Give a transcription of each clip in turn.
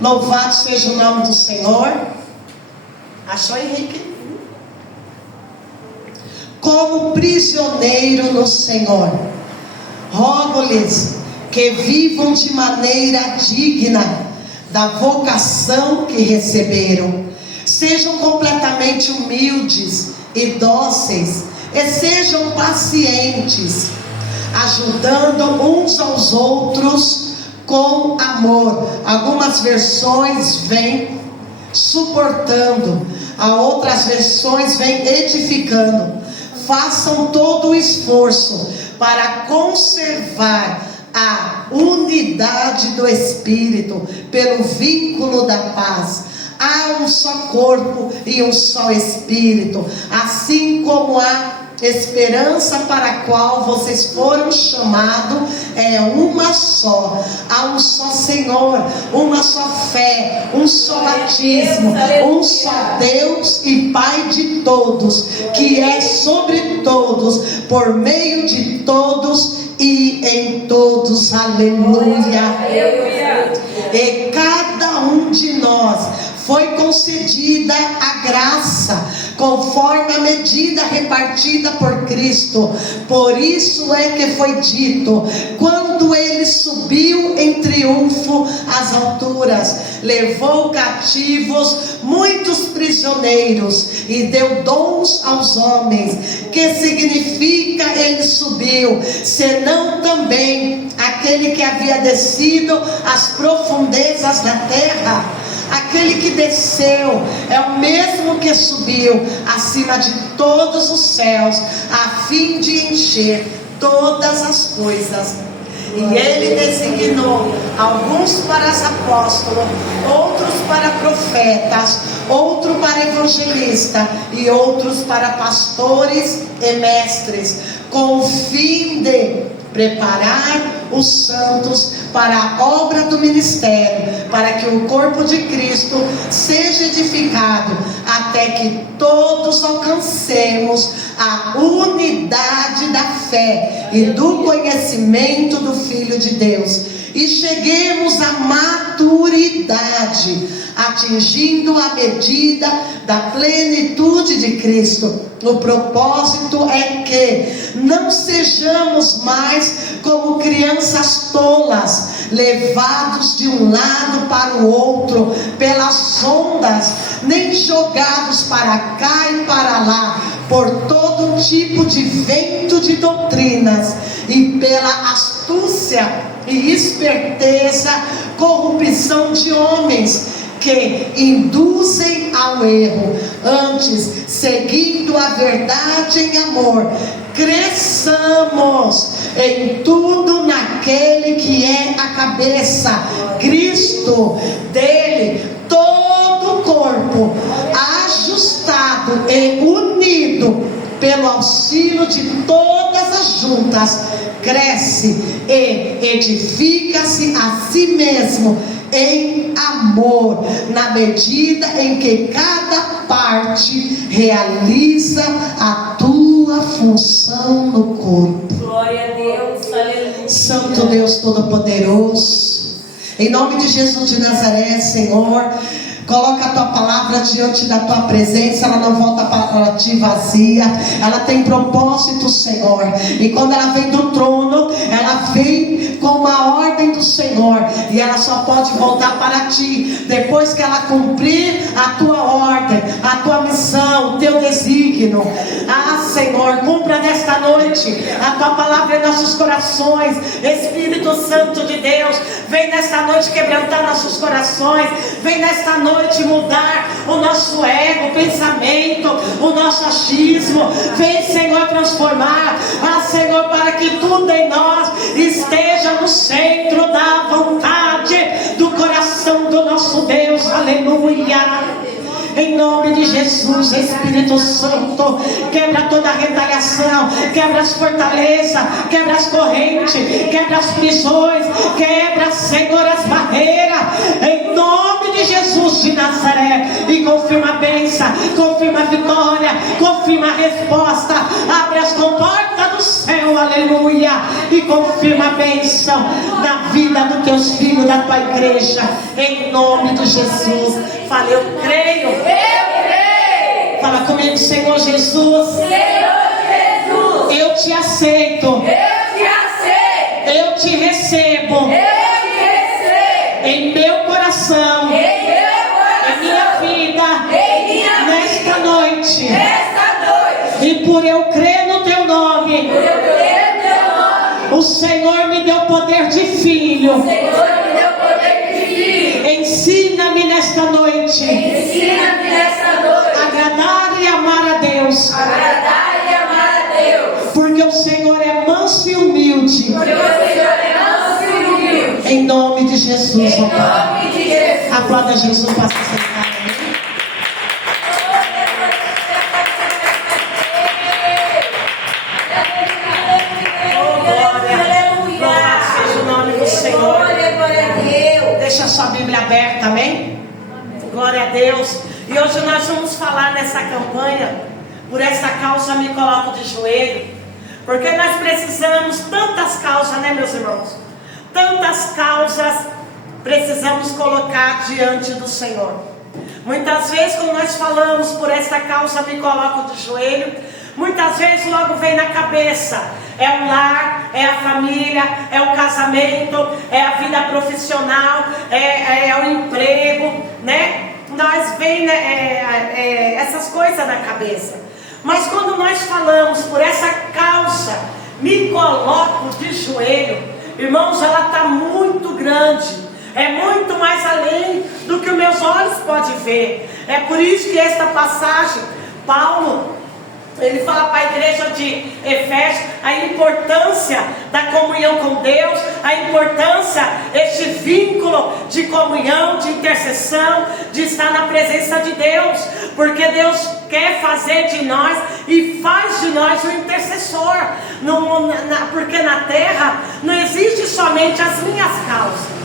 Louvado seja o nome do Senhor. Achou, Henrique? Como prisioneiro no Senhor, rogo-lhes que vivam de maneira digna da vocação que receberam. Sejam completamente humildes e dóceis, e sejam pacientes, ajudando uns aos outros com amor. Algumas versões vêm suportando, outras versões vêm edificando. Façam todo o esforço para conservar a unidade do Espírito pelo vínculo da paz. Há um só corpo e um só Espírito, assim como há esperança para a qual vocês foram chamados, é uma só. Há um só Senhor, uma só fé, um só batismo, um só Deus e Pai de todos, que é sobre todos, por meio de todos e em todos. Aleluia. E cada um de nós foi concedida a graça, conforme a medida repartida por Cristo. Por isso é que foi dito: quando ele subiu em triunfo às alturas, levou cativos muitos prisioneiros e deu dons aos homens. Que significa ele subiu, senão também aquele que havia descido às profundezas da terra? Aquele que desceu é o mesmo que subiu acima de todos os céus, a fim de encher todas as coisas. E ele designou alguns para apóstolos, outros para profetas, outros para evangelistas e outros para pastores e mestres, com o fim de preparar os santos para a obra do ministério, para que o corpo de Cristo seja edificado, até que todos alcancemos a unidade da fé e do conhecimento do Filho de Deus, e cheguemos à maturidade, atingindo a medida da plenitude de Cristo. O propósito é que não sejamos mais como crianças tolas, levados de um lado para o outro pelas ondas, nem jogados para cá e para lá por todo tipo de vento de doutrinas, e pela astúcia e esperteza, corrupção de homens que induzem ao erro. Antes, seguindo a verdade em amor, cresçamos em tudo naquele que é a cabeça, Cristo. Dele todo o corpo, ajustado e unido pelo auxílio de todas as juntas, cresce e edifica-se a si mesmo em amor, na medida em que cada parte realiza a tua função no corpo. Glória a Deus, aleluia. Santo Deus Todo-Poderoso, em nome de Jesus de Nazaré, Senhor, coloca a tua palavra diante da tua presença. Ela não volta para ti vazia, ela tem propósito, Senhor. E quando ela vem do trono, ela vem com uma ordem do Senhor, e ela só pode voltar para ti depois que ela cumprir a tua ordem, a tua missão, o teu desígnio. Senhor, cumpra nesta noite a tua palavra em nossos corações. Espírito Santo de Deus, vem nesta noite quebrantar nossos corações. Vem nesta noite mudar o nosso ego, o pensamento, o nosso achismo. Vem, Senhor, transformar, Senhor, para que tudo em nós esteja no centro da vontade do coração do nosso Deus. Aleluia. Em nome de Jesus, Espírito Santo, quebra toda a retaliação, quebra as fortalezas, quebra as correntes, quebra as prisões, quebra, Senhor, as barreiras, em nome de Jesus de Nazaré, e confirma a bênção bênção, confirma a vitória, confirma a resposta. Abre as comportas do céu, aleluia, e confirma a bênção na vida dos teus filhos, da tua igreja, em nome de Jesus. Fala, eu creio. Eu creio. Fala comigo, Senhor Jesus. Senhor Jesus. Eu te aceito. Eu te aceito. Eu te recebo. Eu te recebo. Em meu coração. Em meu coração. Em minha vida. Em minha nesta vida. noite. Nesta noite. E por eu crer no teu nome. Por eu crer no teu nome. O Senhor me deu poder de filho. O Senhor me deu poder de filho. Ensina-me nesta noite. Ensina-me nesta noite. Agradar e amar a Deus. Agradar e amar a Deus. Porque o Senhor é manso e humilde. Porque o Senhor é manso e humilde. Em nome de Jesus. Em nome de Jesus. Aplauda Jesus para se sentar. Deixa a sua Bíblia aberta, amém? Glória a Deus. E hoje nós vamos falar nessa campanha. Por essa causa me coloco de joelho. Porque nós precisamos tantas causas, né, meus irmãos? Tantas causas precisamos colocar diante do Senhor. Muitas vezes quando nós falamos por essa causa me coloco de joelho, muitas vezes logo vem na cabeça: é o lar, é a família, é o casamento, é a vida profissional, é o emprego, né? Nós vem essas coisas na cabeça. Mas quando nós falamos por essa causa, me coloco de joelho, irmãos, ela está muito grande. É muito mais além do que os meus olhos podem ver. É por isso que esta passagem, Paulo, ele fala para a igreja de Efésios a importância da comunhão com Deus, a importância, este vínculo de comunhão, de intercessão, de estar na presença de Deus, porque Deus quer fazer de nós e faz de nós um intercessor, porque na terra não existe somente as minhas causas,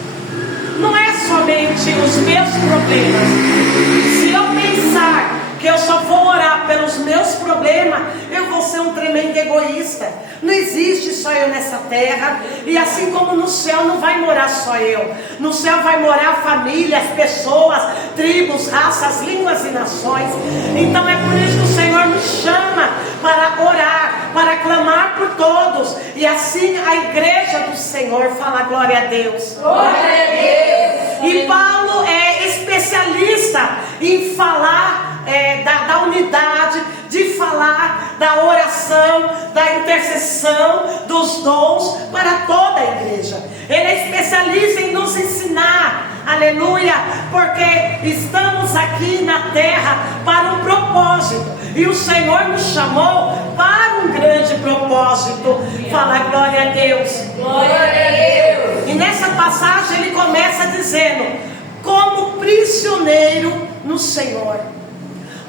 não é somente os meus problemas. Se eu pensar que eu só vou orar pelos meus problemas, eu vou ser um tremendo egoísta. Não existe só eu nessa terra. E assim como no céu não vai morar só eu, no céu vai morar famílias, pessoas, tribos, raças, línguas e nações. Então é por isso que o Senhor nos chama para orar, para clamar por todos. E assim a igreja do Senhor fala glória a Deus. Glória a Deus. E Paulo é especialista em falar da unidade, de falar da oração, da intercessão, dos dons para toda a igreja. Ele é especialista em nos ensinar, aleluia, porque estamos aqui na terra para um propósito, e o Senhor nos chamou para um grande propósito. Fala glória a Deus. Glória a Deus. E nessa passagem ele começa dizendo: como prisioneiro no Senhor.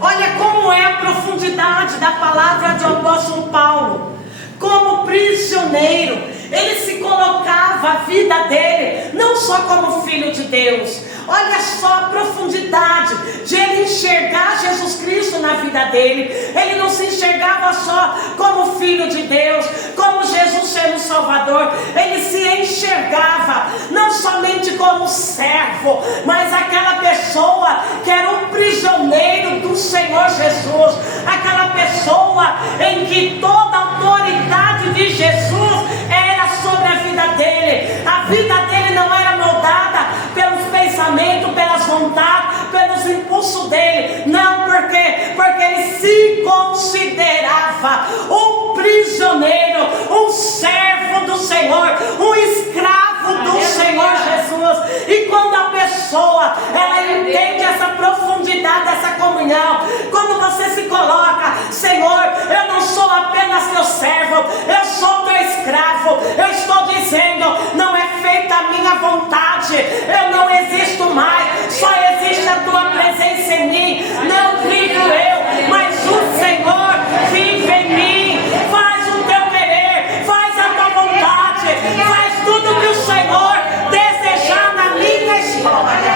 Olha como é a profundidade da palavra do apóstolo Paulo. Como prisioneiro, ele se colocava a vida dele, não só como filho de Deus. Olha só a profundidade de ele enxergar Jesus Cristo na vida dele. Ele não se enxergava só como filho de Deus, como Jesus sendo Salvador. Ele se enxergava não somente como servo, mas aquela pessoa que era um prisioneiro do Senhor Jesus. Aquela pessoa em que toda a autoridade de Jesus era sobre a vida dele. A vida dele não era moldada pelos pensamentos, pelas vontades, pelos impulsos dele. Não, porque ele se considerava um prisioneiro, um servo do Senhor, um escravo do Senhor Jesus. E quando a pessoa ela entende essa profundidade, essa comunhão, quando você se coloca: Senhor, eu não sou apenas teu servo, eu sou teu escravo. Eu estou dizendo, não é feita a minha vontade, eu não existo mais, só existe a tua presença em mim. Não vivo eu, mas o Senhor vive em mim. Faz o teu querer, faz a tua vontade, faz tudo que o Senhor desejar na minha história.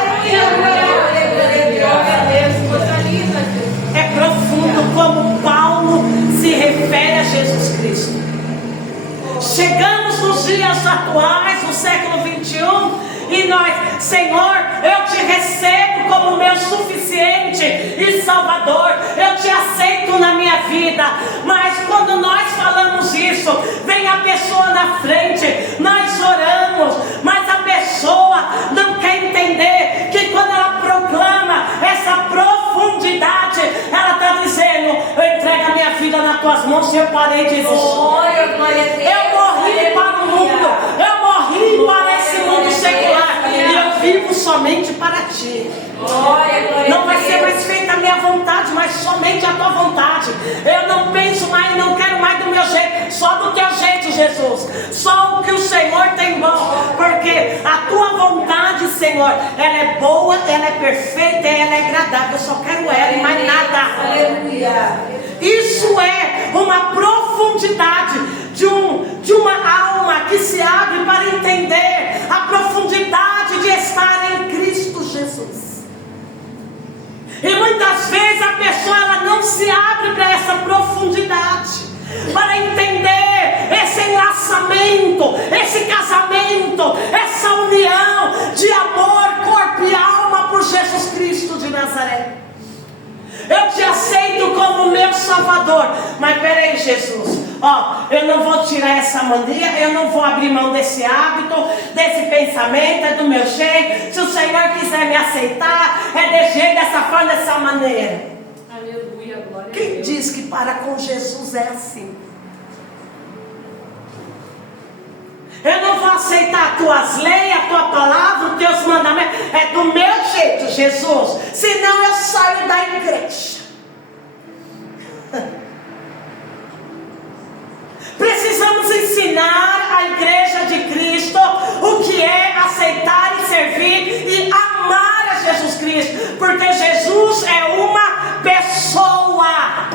Senhor, eu te recebo como meu suficiente e Salvador, eu te aceito na minha vida. Mas quando nós falamos isso, vem a pessoa na frente, nós oramos, mas a pessoa não quer entender que quando ela proclama essa profundidade, ela está dizendo: eu entrego a minha vida nas tuas mãos e eu parei de existir. Eu morri para o mundo, eu morri para esse mundo secular e eu vivo somente para ti. Não vai ser mais feita a minha vontade, mas somente a tua vontade. Eu não penso mais, não quero mais do meu jeito, só do teu jeito, Jesus. Só o que o Senhor tem bom, porque a tua vontade, Senhor, ela é boa, ela é perfeita, ela é agradável. Eu só quero ela e mais nada. Aleluia. Isso é uma profundidade de uma alma que se abre para entender a profundidade de estar em Cristo Jesus. E muitas vezes a pessoa ela não se abre para essa profundidade, para entender esse enlaçamento, esse casamento, essa união de amor, corpo e alma por Jesus Cristo de Nazaré. Eu te aceito como meu Salvador. Mas peraí, Jesus, eu não vou tirar essa mania, eu não vou abrir mão desse hábito, desse pensamento, é do meu jeito. Se o Senhor quiser me aceitar, é de jeito, dessa forma, dessa maneira. Aleluia, glória a Deus. Quem diz que para com Jesus é assim? Eu não vou aceitar as tuas leis, a tua palavra, os teus mandamentos. É do meu jeito, Jesus. Senão eu saio da igreja. Precisamos ensinar a igreja de Cristo o que é aceitar e servir e amar a Jesus Cristo. Porque Jesus é uma pessoa.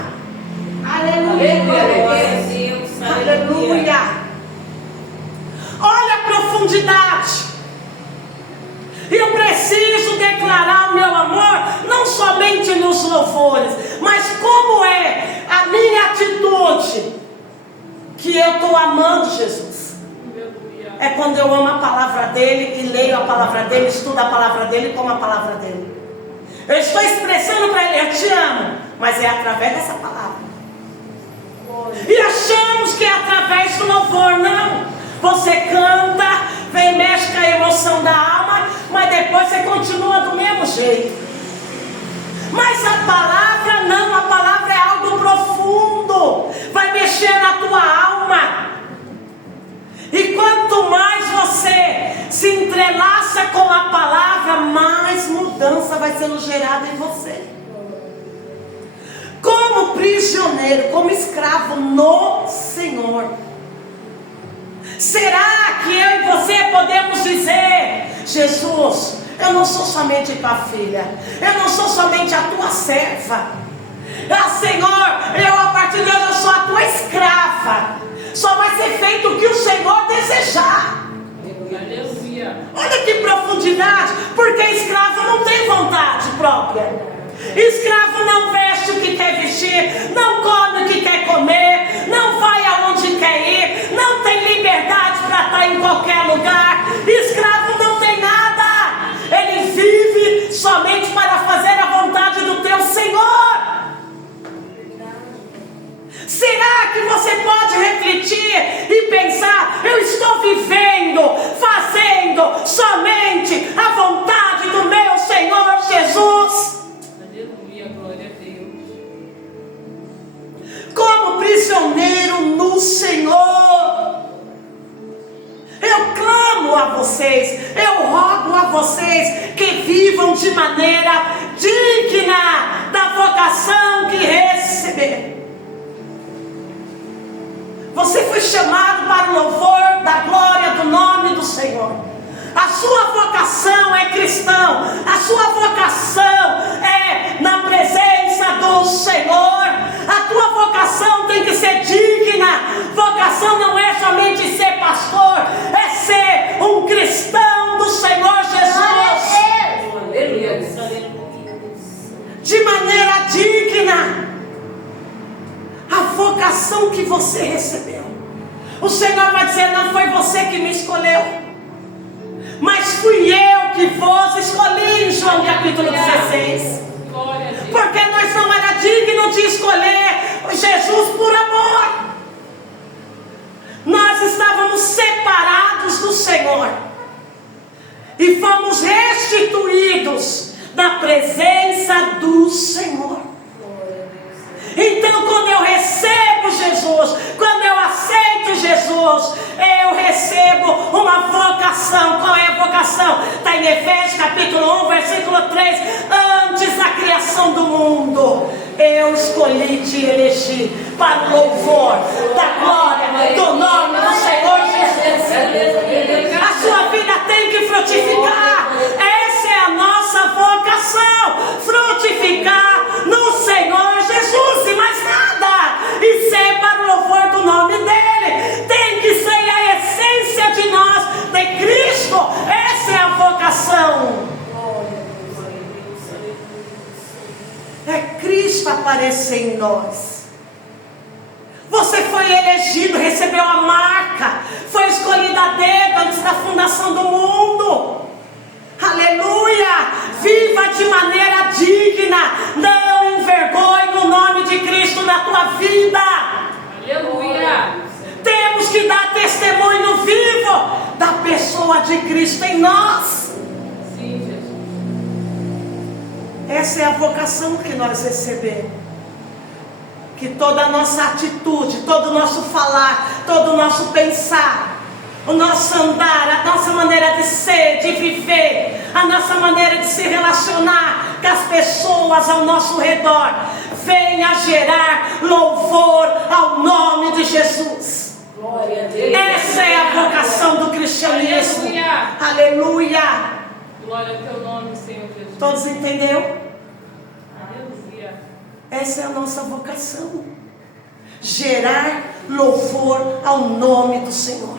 Aleluia, glória a Deus. Aleluia. Olha a profundidade. Eu preciso declarar o meu amor, não somente nos louvores, mas como é a minha atitude, que eu estou amando Jesus. É quando eu amo a palavra dele e leio a palavra dele, estudo a palavra dele e como a palavra dele. Eu estou expressando para ele: eu te amo, mas é através dessa palavra. E achamos que é através do louvor. Não. Você canta, vem, mexe com a emoção da alma, mas depois você continua do mesmo jeito. Mas a palavra não, a palavra é algo profundo, vai mexer na tua alma. E quanto mais você se entrelaça com a palavra, mais mudança vai sendo gerada em você. Como prisioneiro, como escravo no Senhor. Será que eu e você podemos dizer: Jesus, eu não sou somente tua filha, eu não sou somente a tua serva, Senhor, eu a partir de hoje eu sou a tua escrava, só vai ser feito o que o Senhor desejar. Aleluia. Olha que profundidade, porque escravo não tem vontade própria. Escravo não veste o que quer vestir, não come o que quer comer, não vai aonde quer ir, não tem liberdade para estar em qualquer lugar. Escravo não tem nada, ele vive somente para fazer a vontade do teu Senhor. Será que você pode refletir e pensar: eu estou vivendo, fazendo somente a vontade do meu Senhor Jesus? Como prisioneiro no Senhor, eu clamo a vocês, eu rogo a vocês que vivam de maneira digna da vocação que receberam. Você foi chamado para o louvor da glória do nome do Senhor. A sua vocação é cristão, a sua vocação é na presença do Senhor. A tua vocação tem que ser digna. Vocação não é somente ser pastor, é ser um cristão do Senhor Jesus. De maneira digna. A vocação que você recebeu, o Senhor vai dizer: não foi você que me escolheu. Mas fui eu que vos escolhi, em João capítulo 16. Porque nós não era digno de escolher Jesus por amor. Nós estávamos separados do Senhor e fomos restituídos na presença do Senhor. Então, quando eu recebo Jesus, quando eu aceito Jesus, eu recebo uma vocação. Qual é a vocação? Está em Efésios capítulo 1, versículo 3. Antes da criação do mundo, eu escolhi te elegir para o louvor da glória do nome do Senhor Jesus. A sua vida tem que frutificar. Essa é a nossa vocação. Frutificar no Senhor Jesus e mais nada. E ser para o louvor do nome dele. Tem que ser a essência de nós, de Cristo. Essa é a vocação. É Cristo aparecer em nós. Você foi elegido, recebeu a marca, foi escolhido a dedo antes da fundação do mundo. Aleluia! Viva de maneira digna, não envergonhe o nome de Cristo na tua vida. Aleluia! Temos que dar testemunho vivo da pessoa de Cristo em nós. Sim, Jesus. Essa é a vocação que nós recebemos. Que toda a nossa atitude, todo o nosso falar, todo o nosso pensar, o nosso andar, a nossa maneira de ser, de viver, a nossa maneira de se relacionar com as pessoas ao nosso redor, venha gerar louvor ao nome de Jesus. Glória a Deus. Essa é a vocação do cristianismo. Aleluia. Aleluia. Glória ao teu nome, Senhor Jesus. Todos entenderam? Aleluia. Essa é a nossa vocação. Gerar louvor ao nome do Senhor.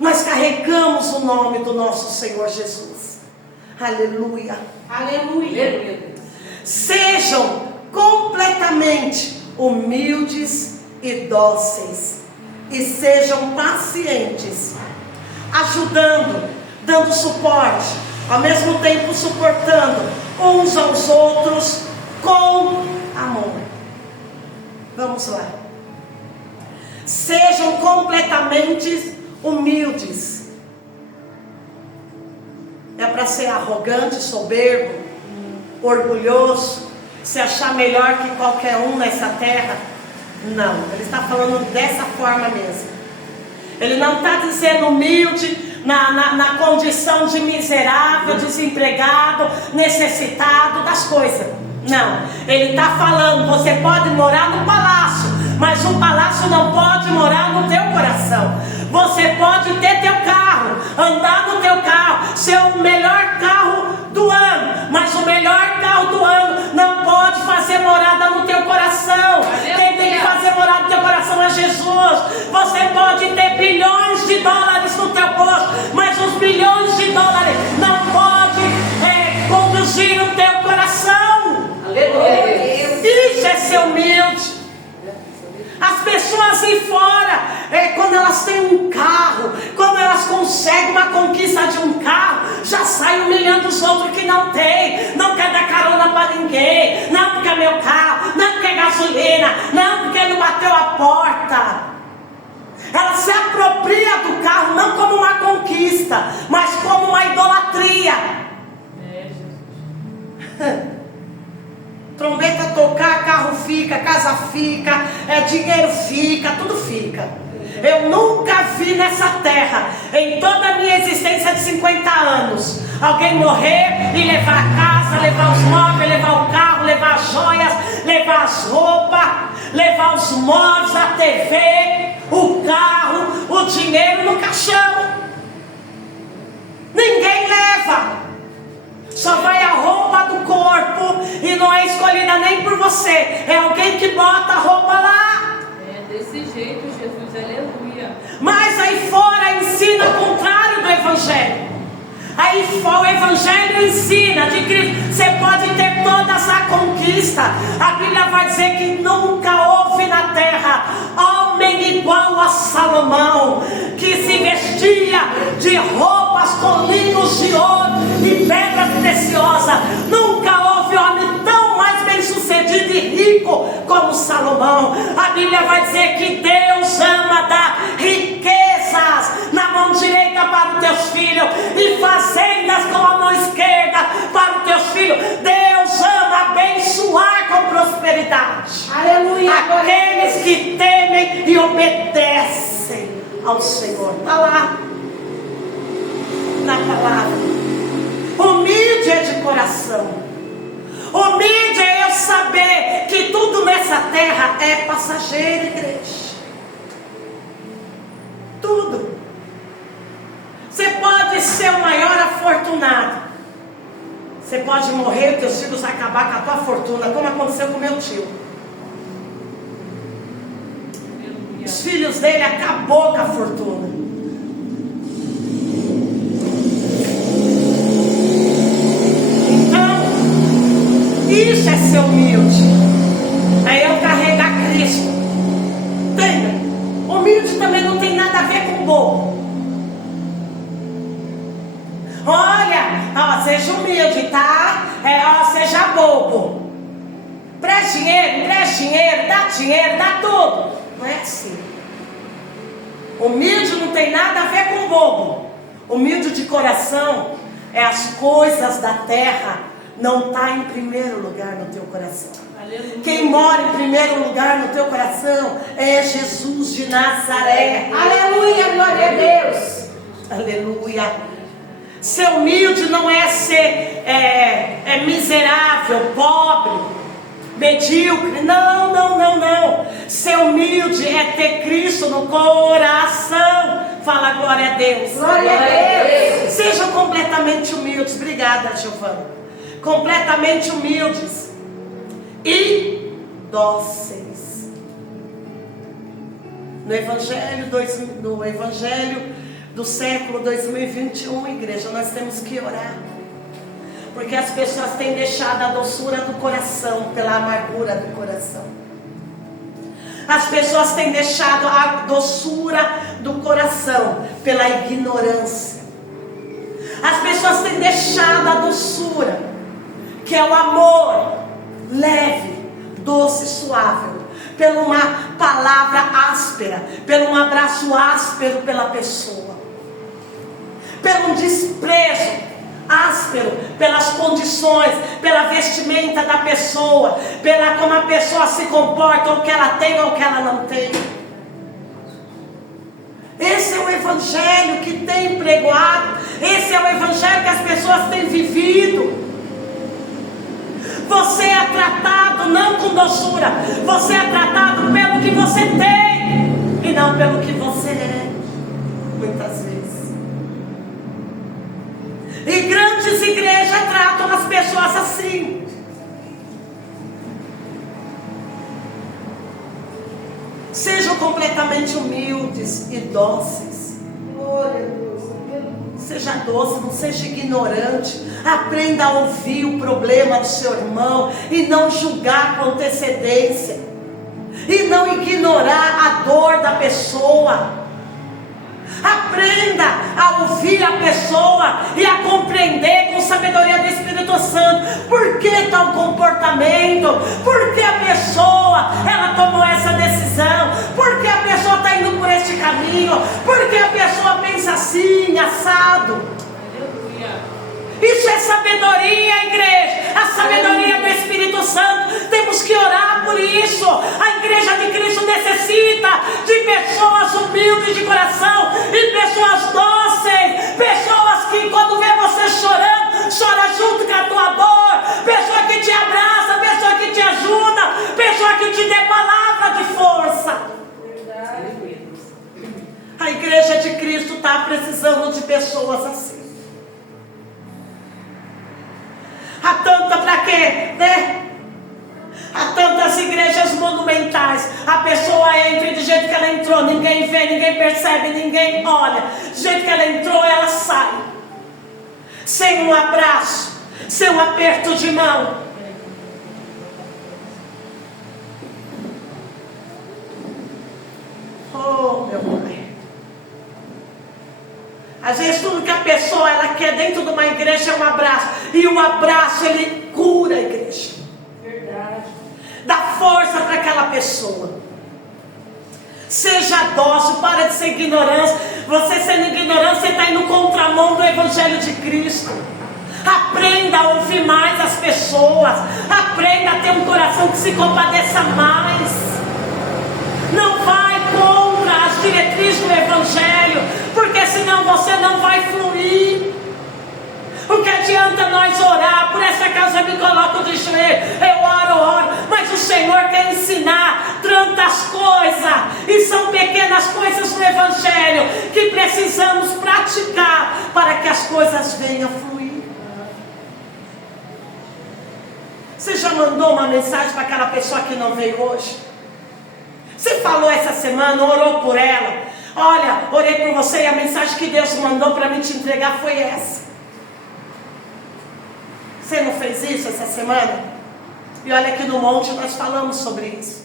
Nós carregamos o nome do nosso Senhor Jesus. Aleluia. Aleluia. Sejam completamente humildes e dóceis. E sejam pacientes, ajudando, dando suporte, ao mesmo tempo suportando uns aos outros com amor. Vamos lá. Sejam completamente humildes. É para ser arrogante, soberbo, orgulhoso, se achar melhor que qualquer um nessa terra? Não, ele está falando dessa forma mesmo. Ele não está dizendo humilde na condição de miserável, desempregado, necessitado das coisas. Não, ele está falando, você pode morar no palácio, mas o palácio não pode morar no teu coração. Você pode ter teu carro, andar no teu carro, ser o melhor carro do ano, mas o melhor carro do ano não pode fazer morada no teu coração. Quem tem que fazer morada no teu coração é Jesus. Você pode ter bilhões de dólares no teu bolso, mas os bilhões de dólares não podem conduzir o teu coração. Aleluia. Isso é ser humilde. As pessoas aí fora, quando elas têm um carro, quando elas conseguem uma conquista de um carro, já saem humilhando os outros que não tem, não quer dar carona para ninguém, não porque é meu carro, não porque é gasolina, não porque ele bateu a porta. Ela se apropria do carro não como uma conquista, mas como uma idolatria. Trombeta tocar, carro fica, casa fica, dinheiro fica, tudo fica. Eu nunca vi nessa terra, em toda a minha existência de 50 anos, alguém morrer e levar a casa, levar os móveis, levar o carro, levar as joias, levar as roupas, levar os móveis, a TV, o carro, o dinheiro no caixão. Ninguém leva. Só vai a roupa do corpo e não é escolhida nem por você. É alguém que bota a roupa lá. É desse jeito, Jesus, aleluia. Mas aí fora ensina o contrário do Evangelho. Aí fora o Evangelho ensina de Cristo. Você pode ter toda essa conquista. A Bíblia vai dizer que nunca houve na terra homem igual a Salomão, que se vestia de roupas com linhos de ouro e pedras preciosas. Nunca houve homem tão mais bem sucedido e rico como Salomão. A Bíblia vai dizer que Deus ama dar riquezas na mão direita para os teus filhos e fazendas com a mão esquerda para os teus filhos. Deus ama abençoar com prosperidade. Aleluia. Aqueles que temem e obedecem ao Senhor. Está lá na palavra. Humilde é de coração. Humilde é eu saber que tudo nessa terra é passageiro, igreja. Tudo. Você pode ser o maior afortunado. Você pode morrer, teus filhos vão acabar com a tua fortuna, como aconteceu com meu tio. Os filhos dele acabou com a fortuna. Então, isso é ser humilde. É eu carregar Cristo. Entenda? Humilde também não tem nada a ver com bobo. Olha, seja humilde, tá? Seja bobo. Preste dinheiro, dá tudo. Não é assim. Humilde não tem nada a ver com bobo. Humilde de coração é as coisas da terra não tá em primeiro lugar no teu coração. Aleluia. Quem mora em primeiro lugar no teu coração é Jesus de Nazaré. Aleluia, glória a Deus. Aleluia. Ser humilde não é ser miserável, pobre, medíocre. Não. Ser humilde é ter Cristo no coração. Fala glória a Deus. Glória a Deus. Sejam completamente humildes. Obrigada, Giovana. Completamente humildes e dóceis. No Evangelho do século 2021, igreja, nós temos que orar. Porque as pessoas têm deixado a doçura do coração pela amargura do coração. As pessoas têm deixado a doçura do coração pela ignorância. As pessoas têm deixado a doçura, que é o amor leve, doce e suave, pela uma palavra áspera, pelo um abraço áspero pela pessoa, pelo um desprezo áspero pelas condições, pela vestimenta da pessoa, pela como a pessoa se comporta, ou o que ela tem ou o que ela não tem. Esse é o evangelho que tem pregoado. Esse é o evangelho que as pessoas têm vivido. Você é tratado não com doçura, você é tratado pelo que você tem e não pelo que você é, muitas vezes. E grandes igrejas tratam as pessoas assim. Sejam completamente humildes e dóceis. Glória a Deus. Seja doce, não seja ignorante. Aprenda a ouvir o problema do seu irmão e não julgar com antecedência, e não ignorar a dor da pessoa. Aprenda a ouvir a pessoa e a compreender com sabedoria do Espírito Santo por que tal comportamento, por que a pessoa ela tomou essa decisão, por que a pessoa está indo por este caminho, por que a pessoa pensa assim, assado. Aleluia. Isso é sabedoria, igreja, a sabedoria do Espírito Santo. Temos que orar por isso. A igreja de Cristo necessita de pessoas humildes de coração e pessoas dóceis, pessoas que quando vê você chorando, chora junto com a tua dor, pessoa que te abraça, pessoa que te ajuda, pessoa que te dê palavra de força. A igreja de Cristo está precisando de pessoas assim. Há tanta para quê, né? Há tantas igrejas monumentais. A pessoa entra e do jeito que ela entrou, ninguém vê, ninguém percebe, ninguém olha. Do jeito que ela entrou, ela sai. Sem um abraço, sem um aperto de mão. Às vezes tudo que a pessoa ela quer dentro de uma igreja é um abraço. E o abraço ele cura a igreja. Verdade. Dá força para aquela pessoa. Seja dócil, para de ser ignorância. Você sendo ignorante, você está indo contramão do Evangelho de Cristo. Aprenda a ouvir mais as pessoas. Aprenda a ter um coração que se compadeça mais. Não vai contra as diretrizes do Evangelho, porque senão você não vai fluir. O que adianta nós orar? Por essa causa eu me coloco de joelho. Eu oro, mas o Senhor quer ensinar tantas coisas, e são pequenas coisas no Evangelho que precisamos praticar para que as coisas venham fluir. Você já mandou uma mensagem para aquela pessoa que não veio hoje? Você falou essa semana, orou por ela. Olha, orei por você e a mensagem que Deus mandou para mim te entregar foi essa. Você não fez isso essa semana? E olha que no monte nós falamos sobre isso.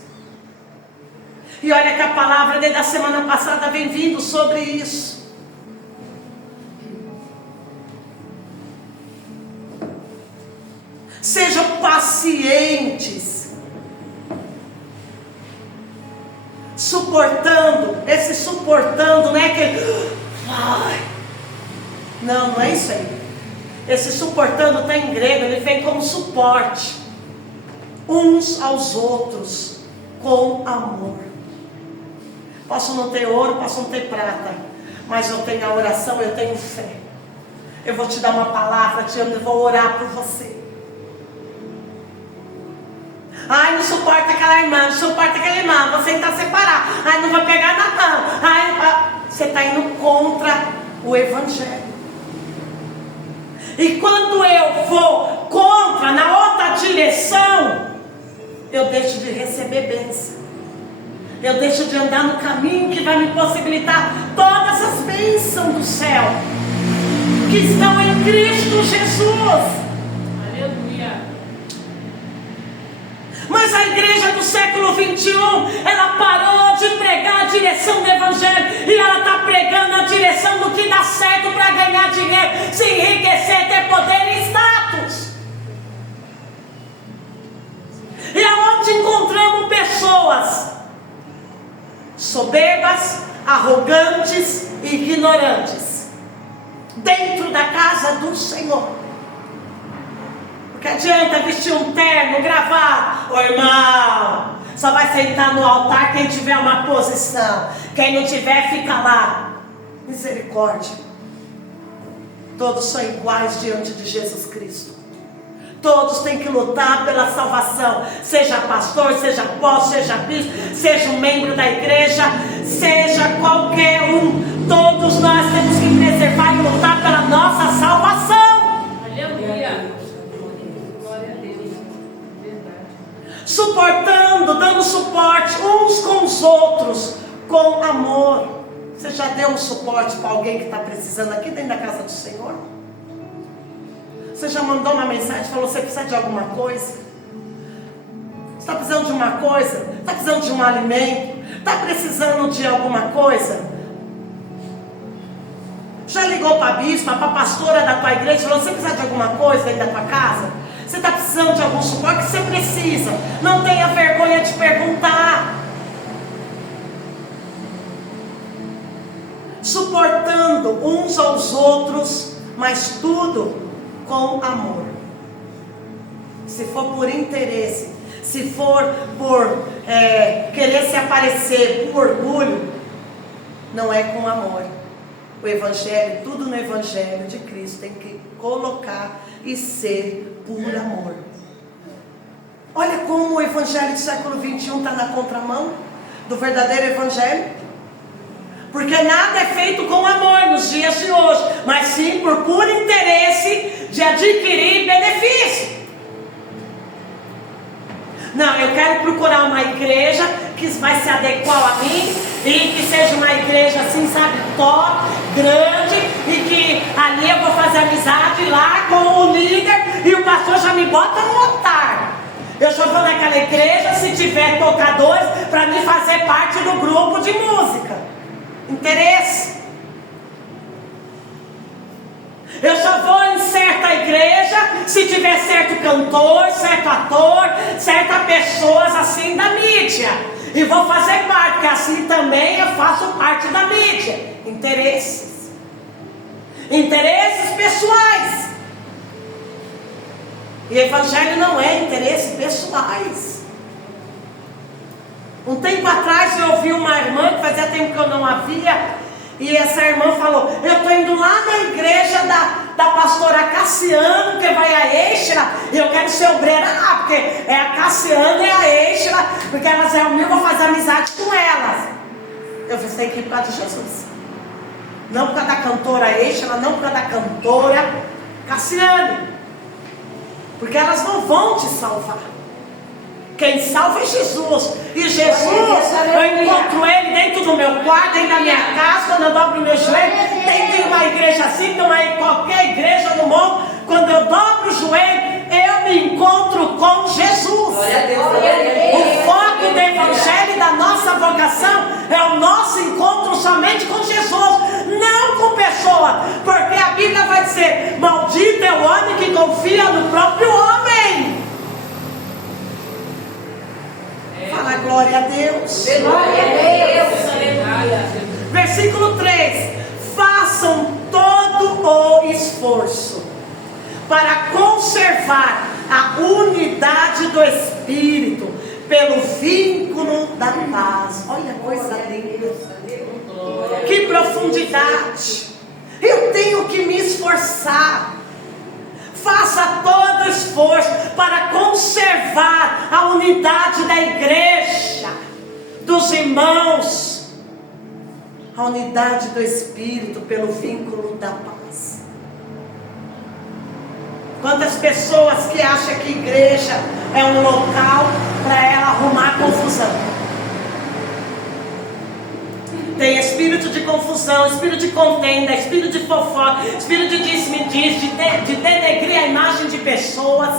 E olha que a palavra da semana passada vem vindo sobre isso. Sejam pacientes. Suportando. Esse suportando não é que... Não é isso aí. Esse suportando está em grego, ele vem como suporte. Uns aos outros, com amor. Posso não ter ouro, posso não ter prata, mas eu tenho a oração, eu tenho fé. Eu vou te dar uma palavra, eu vou orar por você. Ai, não suporta aquela irmã, não suporta aquela irmã, você está separado. Ai, não vai pegar na mão. Ai, você está indo contra o Evangelho. E quando eu vou contra, na outra direção, eu deixo de receber bênção. Eu deixo de andar no caminho que vai me possibilitar todas as bênçãos do céu, que estão em Cristo Jesus. Aleluia. Mas a igreja do século 21, ela parou de pregar a direção do Evangelho, e ela está pregando a direção do que dá certo para ganhar dinheiro, se enriquecer, ter poder e status. E aonde encontramos pessoas soberbas, arrogantes e ignorantes dentro da casa do Senhor. Porque adianta vestir um terno, gravado. Ô irmão, só vai sentar no altar quem tiver uma posição. Quem não tiver, fica lá. Misericórdia. Todos são iguais diante de Jesus Cristo. Todos têm que lutar pela salvação. Seja pastor, seja apóstolo, seja bispo, seja um membro da igreja, seja qualquer um. Todos nós temos que preservar e lutar pela nossa salvação. Aleluia. Glória a Deus. Verdade. Suportando, dando suporte uns com os outros, com amor. Você já deu um suporte para alguém que está precisando aqui dentro da casa do Senhor? Você já mandou uma mensagem e falou: você precisa de alguma coisa? Você está precisando de uma coisa? Está precisando de um alimento? Está precisando de alguma coisa? Já ligou para a bispa, para a pastora da tua igreja e falou: você precisa de alguma coisa dentro da tua casa? Você está precisando de algum suporte? Que você precisa. Não tenha vergonha de perguntar. Suportando uns aos outros, mas tudo com amor. Se for por interesse, se for por querer se aparecer, por orgulho, não é com amor. O Evangelho, tudo no Evangelho de Cristo tem que colocar e ser por amor. Olha como o Evangelho do século 21 está na contramão do verdadeiro Evangelho. Porque nada é feito com amor nos dias de hoje, mas sim por puro interesse de adquirir benefício. Não, eu quero procurar uma igreja que vai se adequar a mim e que seja uma igreja assim, sabe, top, grande, e que ali eu vou fazer amizade lá com o líder e o pastor já me bota no altar. Eu já vou naquela igreja se tiver tocadores para me fazer parte do grupo de música. Interesse. Eu só vou em certa igreja se tiver certo cantor, certo ator, certas pessoas assim da mídia. E vou fazer parte, porque assim também eu faço parte da mídia. Interesses. Interesses pessoais. E evangelho não é interesses pessoais. Um tempo atrás eu ouvi uma irmã, que fazia tempo que eu não a via, e essa irmã falou: eu estou indo lá na igreja da pastora Cassiano, que vai a Eixla, e eu quero ser obreira lá, porque é a Cassiano e a Eixla, porque elas é humilde, eu vou fazer amizade com elas. Eu fiz isso aqui por causa de Jesus. Não por causa da cantora Eixla, não por causa da cantora Cassiane. Porque elas não vão te salvar. Quem salva é Jesus. E Jesus, eu encontro Ele dentro do meu quarto, dentro da minha casa, quando eu dobro o meu joelho. Dentro de uma igreja assim, não é em qualquer igreja no mundo. Quando eu dobro o joelho, eu me encontro com Jesus. O foco do evangelho e da nossa vocação é o nosso encontro somente com Jesus, não com pessoa. Porque a Bíblia vai dizer: maldito é o homem que confia no próprio homem. Fala glória a Deus. Glória a Deus. Versículo 3: façam todo o esforço para conservar a unidade do Espírito pelo vínculo da paz. Olha a coisa linda. Que profundidade. Eu tenho que me esforçar. Faça todo o esforço para conservar a unidade da igreja, dos irmãos, a unidade do Espírito pelo vínculo da paz. Quantas pessoas que acham que igreja é um local para ela arrumar confusão. Tem espírito de confusão, espírito de contenda, espírito de fofoca, espírito de disse-me-diz, de denegrir a imagem de pessoas.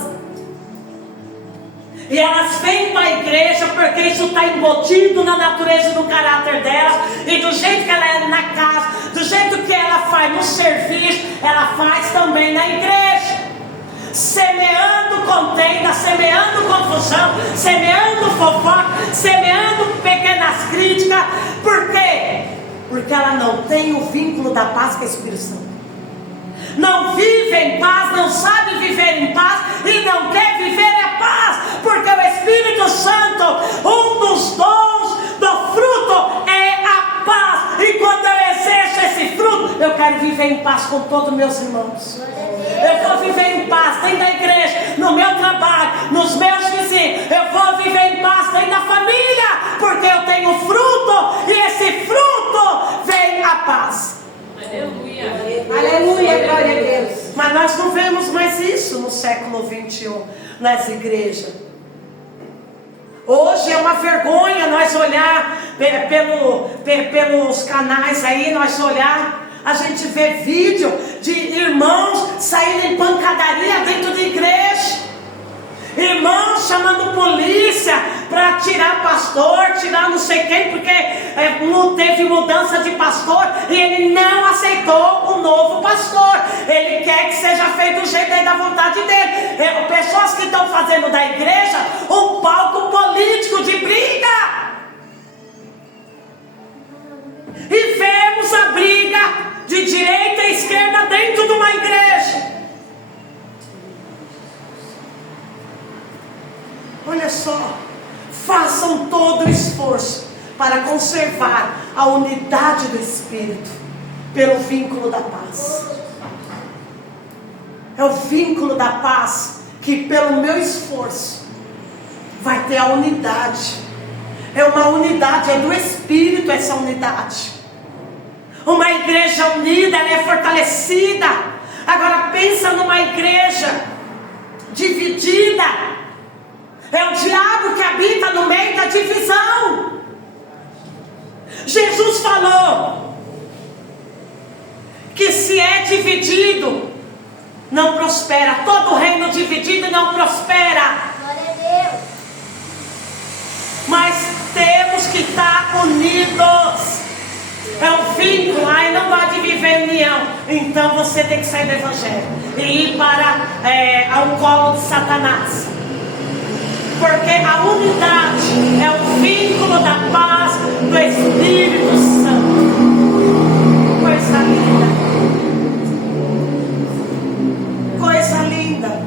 E elas vêm para a igreja porque isso está embutido na natureza e no caráter delas. E do jeito que ela é na casa, do jeito que ela faz no serviço, ela faz também na igreja. Semeando contenda, semeando confusão, semeando fofoca, semeando pequenas críticas. Por quê? Porque ela não tem o vínculo da paz que é o Espírito Santo. Não vive em paz, não sabe viver em paz e não quer viver a paz. Porque o Espírito Santo, um dos dons do fruto é a paz. E quando eu exerço esse fruto, eu quero viver em paz com todos meus irmãos. Eu vou viver em paz dentro da igreja, no meu trabalho, nos meus vizinhos. Eu vou viver em paz dentro da família, porque eu tenho fruto e esse fruto vem a paz. Aleluia. Aleluia, glória a Deus. Mas nós não vemos mais isso no século 21 nas igrejas. Hoje é uma vergonha nós olhar pelos canais aí, nós olhar, a gente vê vídeo de irmãos saindo em pancadaria dentro da igreja. Irmãos chamando polícia para tirar pastor, tirar não sei quem, porque não teve mudança de pastor e ele não aceitou o novo pastor. Ele quer que seja feito do jeito da vontade dele. Pessoas que estão fazendo da igreja um palco político de briga. E vemos a briga de direita e esquerda dentro de uma igreja. Olha só, façam todo o esforço para conservar a unidade do Espírito pelo vínculo da paz. É o vínculo da paz que pelo meu esforço vai ter a unidade. É uma unidade, é do Espírito essa unidade. Uma igreja unida, ela é fortalecida. Agora pensa numa igreja dividida. É o diabo que habita no meio da divisão. Jesus falou que se é dividido, não prospera. Todo reino dividido não prospera. Glória a Deus. Mas temos que estar unidos. É um vínculo. Eu não gosto de viver em união. então você tem que sair do evangelho e ir para ao colo de Satanás. Porque a unidade é o vínculo da paz do Espírito Santo. Coisa linda. Coisa linda.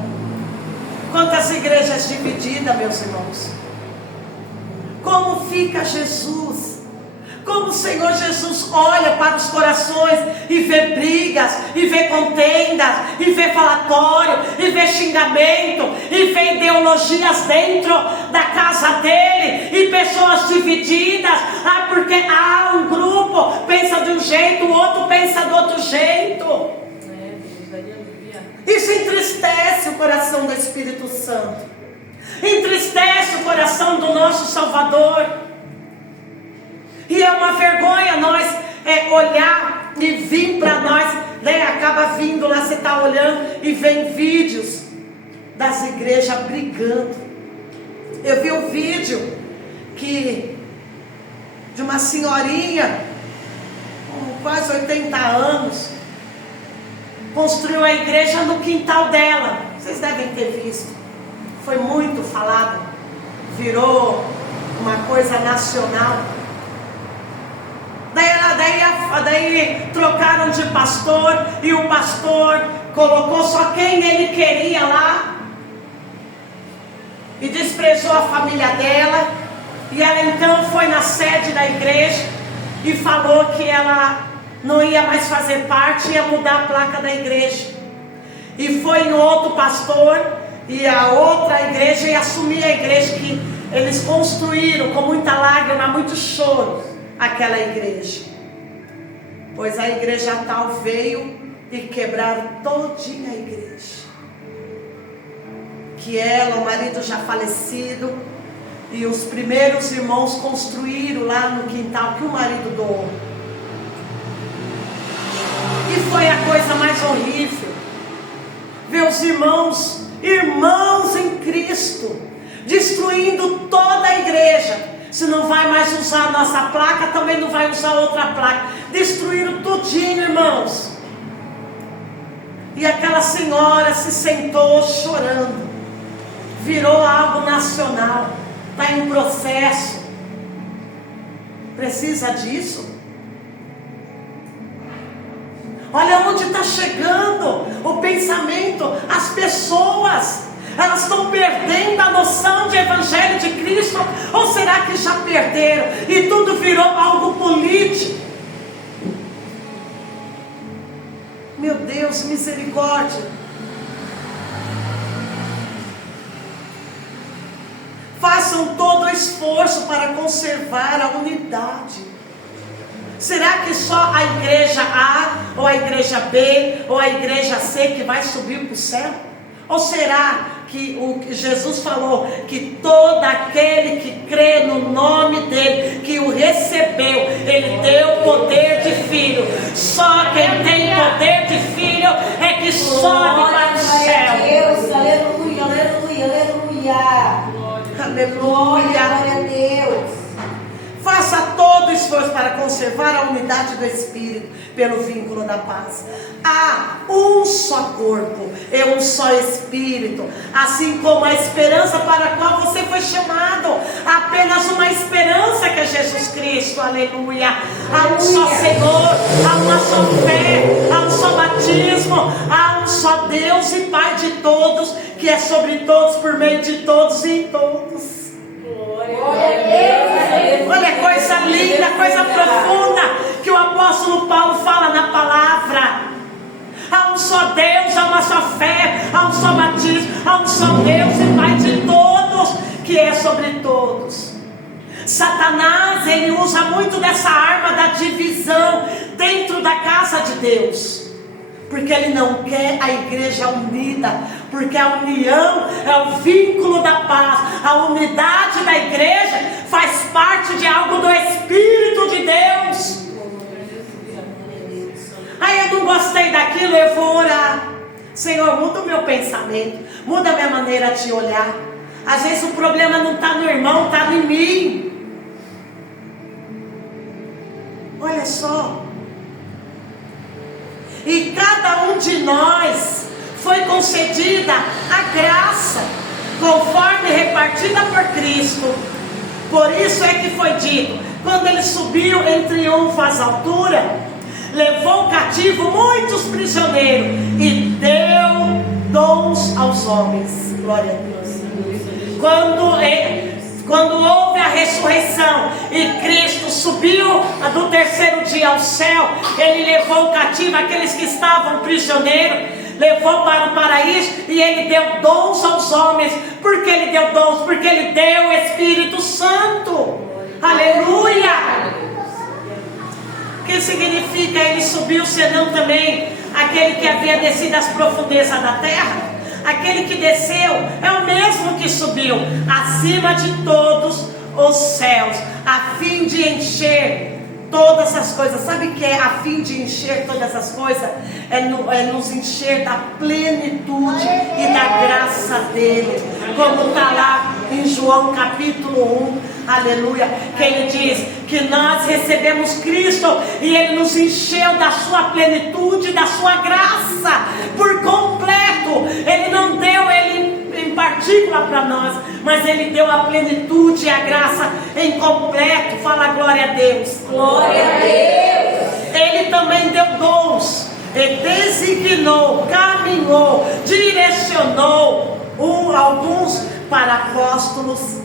Quantas igrejas divididas, meus irmãos. Como fica Jesus? Como o Senhor Jesus olha para os corações e vê brigas, e vê contendas, e vê falatório, e vê xingamento, e vê ideologias dentro da casa dele, e pessoas divididas, porque um grupo pensa de um jeito, o outro pensa do outro jeito. Isso entristece o coração do Espírito Santo, entristece o coração do nosso Salvador. E é uma vergonha nós olhar e vir para nós, acaba vindo lá, você está olhando e vem vídeos das igrejas brigando. Eu vi um vídeo de uma senhorinha com quase 80 anos, construiu a igreja no quintal dela. Vocês devem ter visto, foi muito falado, virou uma coisa nacional. Daí trocaram de pastor, e o pastor colocou só quem ele queria lá, e desprezou a família dela. E ela então foi na sede da igreja e falou que ela não ia mais fazer parte, ia mudar a placa da igreja. E foi no outro pastor, e a outra igreja ia assumir a igreja que eles construíram com muita lágrima, muito choro, aquela igreja. Pois a igreja tal veio e quebraram todinha a igreja. Que ela, o marido já falecido, e os primeiros irmãos construíram lá no quintal que o marido doou. E foi a coisa mais horrível ver os irmãos em Cristo, destruindo toda a igreja. Se não vai mais usar a nossa placa, também não vai usar outra placa. Destruíram tudinho, irmãos. E aquela senhora se sentou chorando. Virou algo nacional. Está em processo. Precisa disso? Olha onde está chegando o pensamento. As pessoas, elas estão perdendo a noção de evangelho de Cristo. Ou será que já perderam e tudo virou algo político? Meu Deus, misericórdia. Façam todo o esforço para conservar a unidade. Será que só a igreja A, ou a igreja B, ou a igreja C que vai subir para o céu? Ou será que o que Jesus falou, que todo aquele que crê no nome dele, que o recebeu, ele deu poder de filho. Só quem tem poder de filho é que sobe para o céu. Deus, aleluia, aleluia, aleluia. Aleluia. Glória a Deus. Faça todo o esforço para conservar a unidade do Espírito pelo vínculo da paz. Há um só corpo e um só Espírito, assim como a esperança para a qual você foi chamado. Apenas uma esperança que é Jesus Cristo, aleluia. Há um só Senhor, há uma só fé, há um só batismo, há um só Deus e Pai de todos, que é sobre todos, por meio de todos e em todos. Glória a Deus. Olha a coisa linda, coisa profunda que o apóstolo Paulo fala na palavra. Há um só Deus, há uma só fé, há um só batismo, há um só Deus e Pai de todos, que é sobre todos. Satanás, ele usa muito dessa arma da divisão dentro da casa de Deus, porque ele não quer a igreja unida, porque a união é o vínculo da paz. A unidade da igreja faz parte de algo do Espírito de Deus. Aí eu não gostei daquilo, eu vou orar. Senhor, muda o meu pensamento, muda a minha maneira de olhar. Às vezes o problema não está no irmão, está em mim. Olha só. E cada um de nós foi concedida a graça, conforme repartida por Cristo. Por isso é que foi dito: quando ele subiu em triunfo às alturas, levou cativo muitos prisioneiros e deu dons aos homens. Glória a Deus. Quando houve a ressurreição e Cristo subiu do terceiro dia ao céu, ele levou cativo aqueles que estavam prisioneiros, levou para o paraíso e ele deu dons aos homens. Por que ele deu dons? Porque ele deu o Espírito Santo. Aleluia! O que significa ele subiu, senão também aquele que havia descido às profundezas da terra? Aquele que desceu é o mesmo que subiu acima de todos os céus, a fim de encher todas as coisas. Sabe o que é a fim de encher todas as coisas? É nos encher da plenitude e da graça dele, como está lá em João capítulo 1, aleluia, que ele diz que nós recebemos Cristo e ele nos encheu da sua plenitude, da sua graça por completo. Ele não deu ele em partícula para nós, mas ele deu a plenitude e a graça em completo. Fala glória a Deus. Glória a Deus. Ele também deu dons, ele designou, caminhou, direcionou alguns para apóstolos,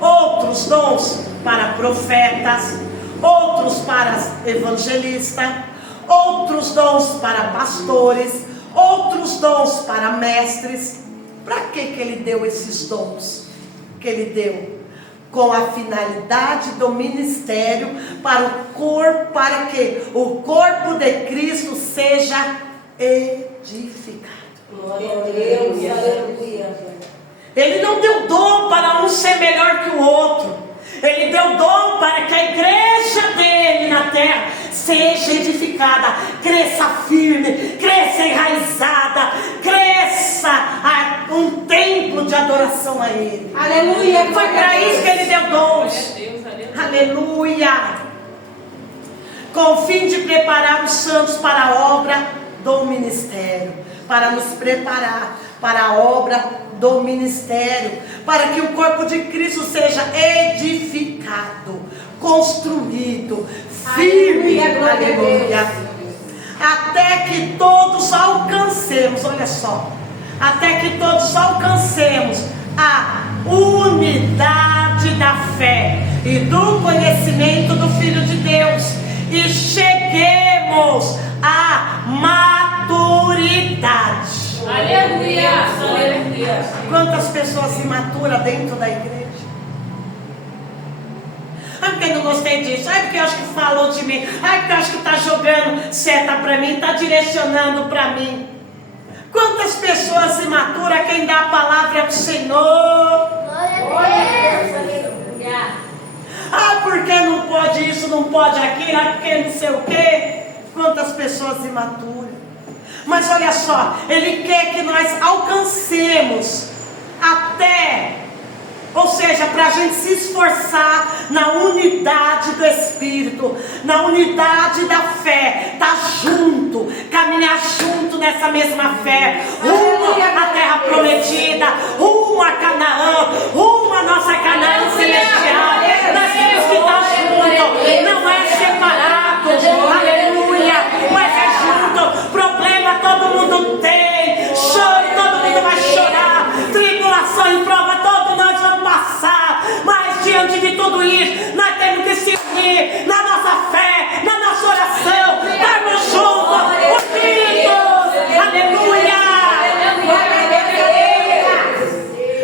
outros dons para profetas, outros para evangelistas, outros dons para pastores, outros dons para mestres. Para que ele deu esses dons? Que ele deu com a finalidade do ministério para o corpo, para que o corpo de Cristo seja edificado. Glória a Deus. Aleluia. Ele não deu dom para um ser melhor que o outro. Ele deu dom para que a igreja dele na terra seja edificada, cresça firme, cresça enraizada, cresça a um templo de adoração a ele. Aleluia. Foi para isso que ele deu dons. Aleluia. Com o fim de preparar os santos para a obra do ministério, para nos preparar para a obra do ministério, para que o corpo de Cristo seja edificado, construído, firme, aleluia, até que todos alcancemos, olha só, até que todos alcancemos a unidade da fé e do conhecimento do Filho de Deus e cheguemos à maturidade. Aleluia. Aleluia. Quantas pessoas imaturas dentro da igreja? Ah, porque eu não gostei disso. Ah, porque eu acho que falou de mim. Ah, porque eu acho que está jogando seta para mim, está direcionando para mim. Quantas pessoas imaturas, quem dá a palavra é o Senhor. Glória a Deus. Aleluia. Ah, porque não pode isso, não pode aquilo, ah, porque não sei o quê. Quantas pessoas imaturas. Mas olha só, ele quer que nós alcancemos até, ou seja, para a gente se esforçar na unidade do Espírito, na unidade da fé, estar junto, caminhar junto nessa mesma fé, rumo à terra prometida, rumo a Canaã, rumo à nossa Canaã celestial. Nós temos que estar juntos, não é separado, aleluia, mas é junto. Problema todo mundo tem, choro todo mundo vai chorar, tribulação e prova todos nós vamos passar, mas diante de tudo isso nós temos que se unir na nossa fé, na nossa oração, estarmos juntos, unidos, aleluia,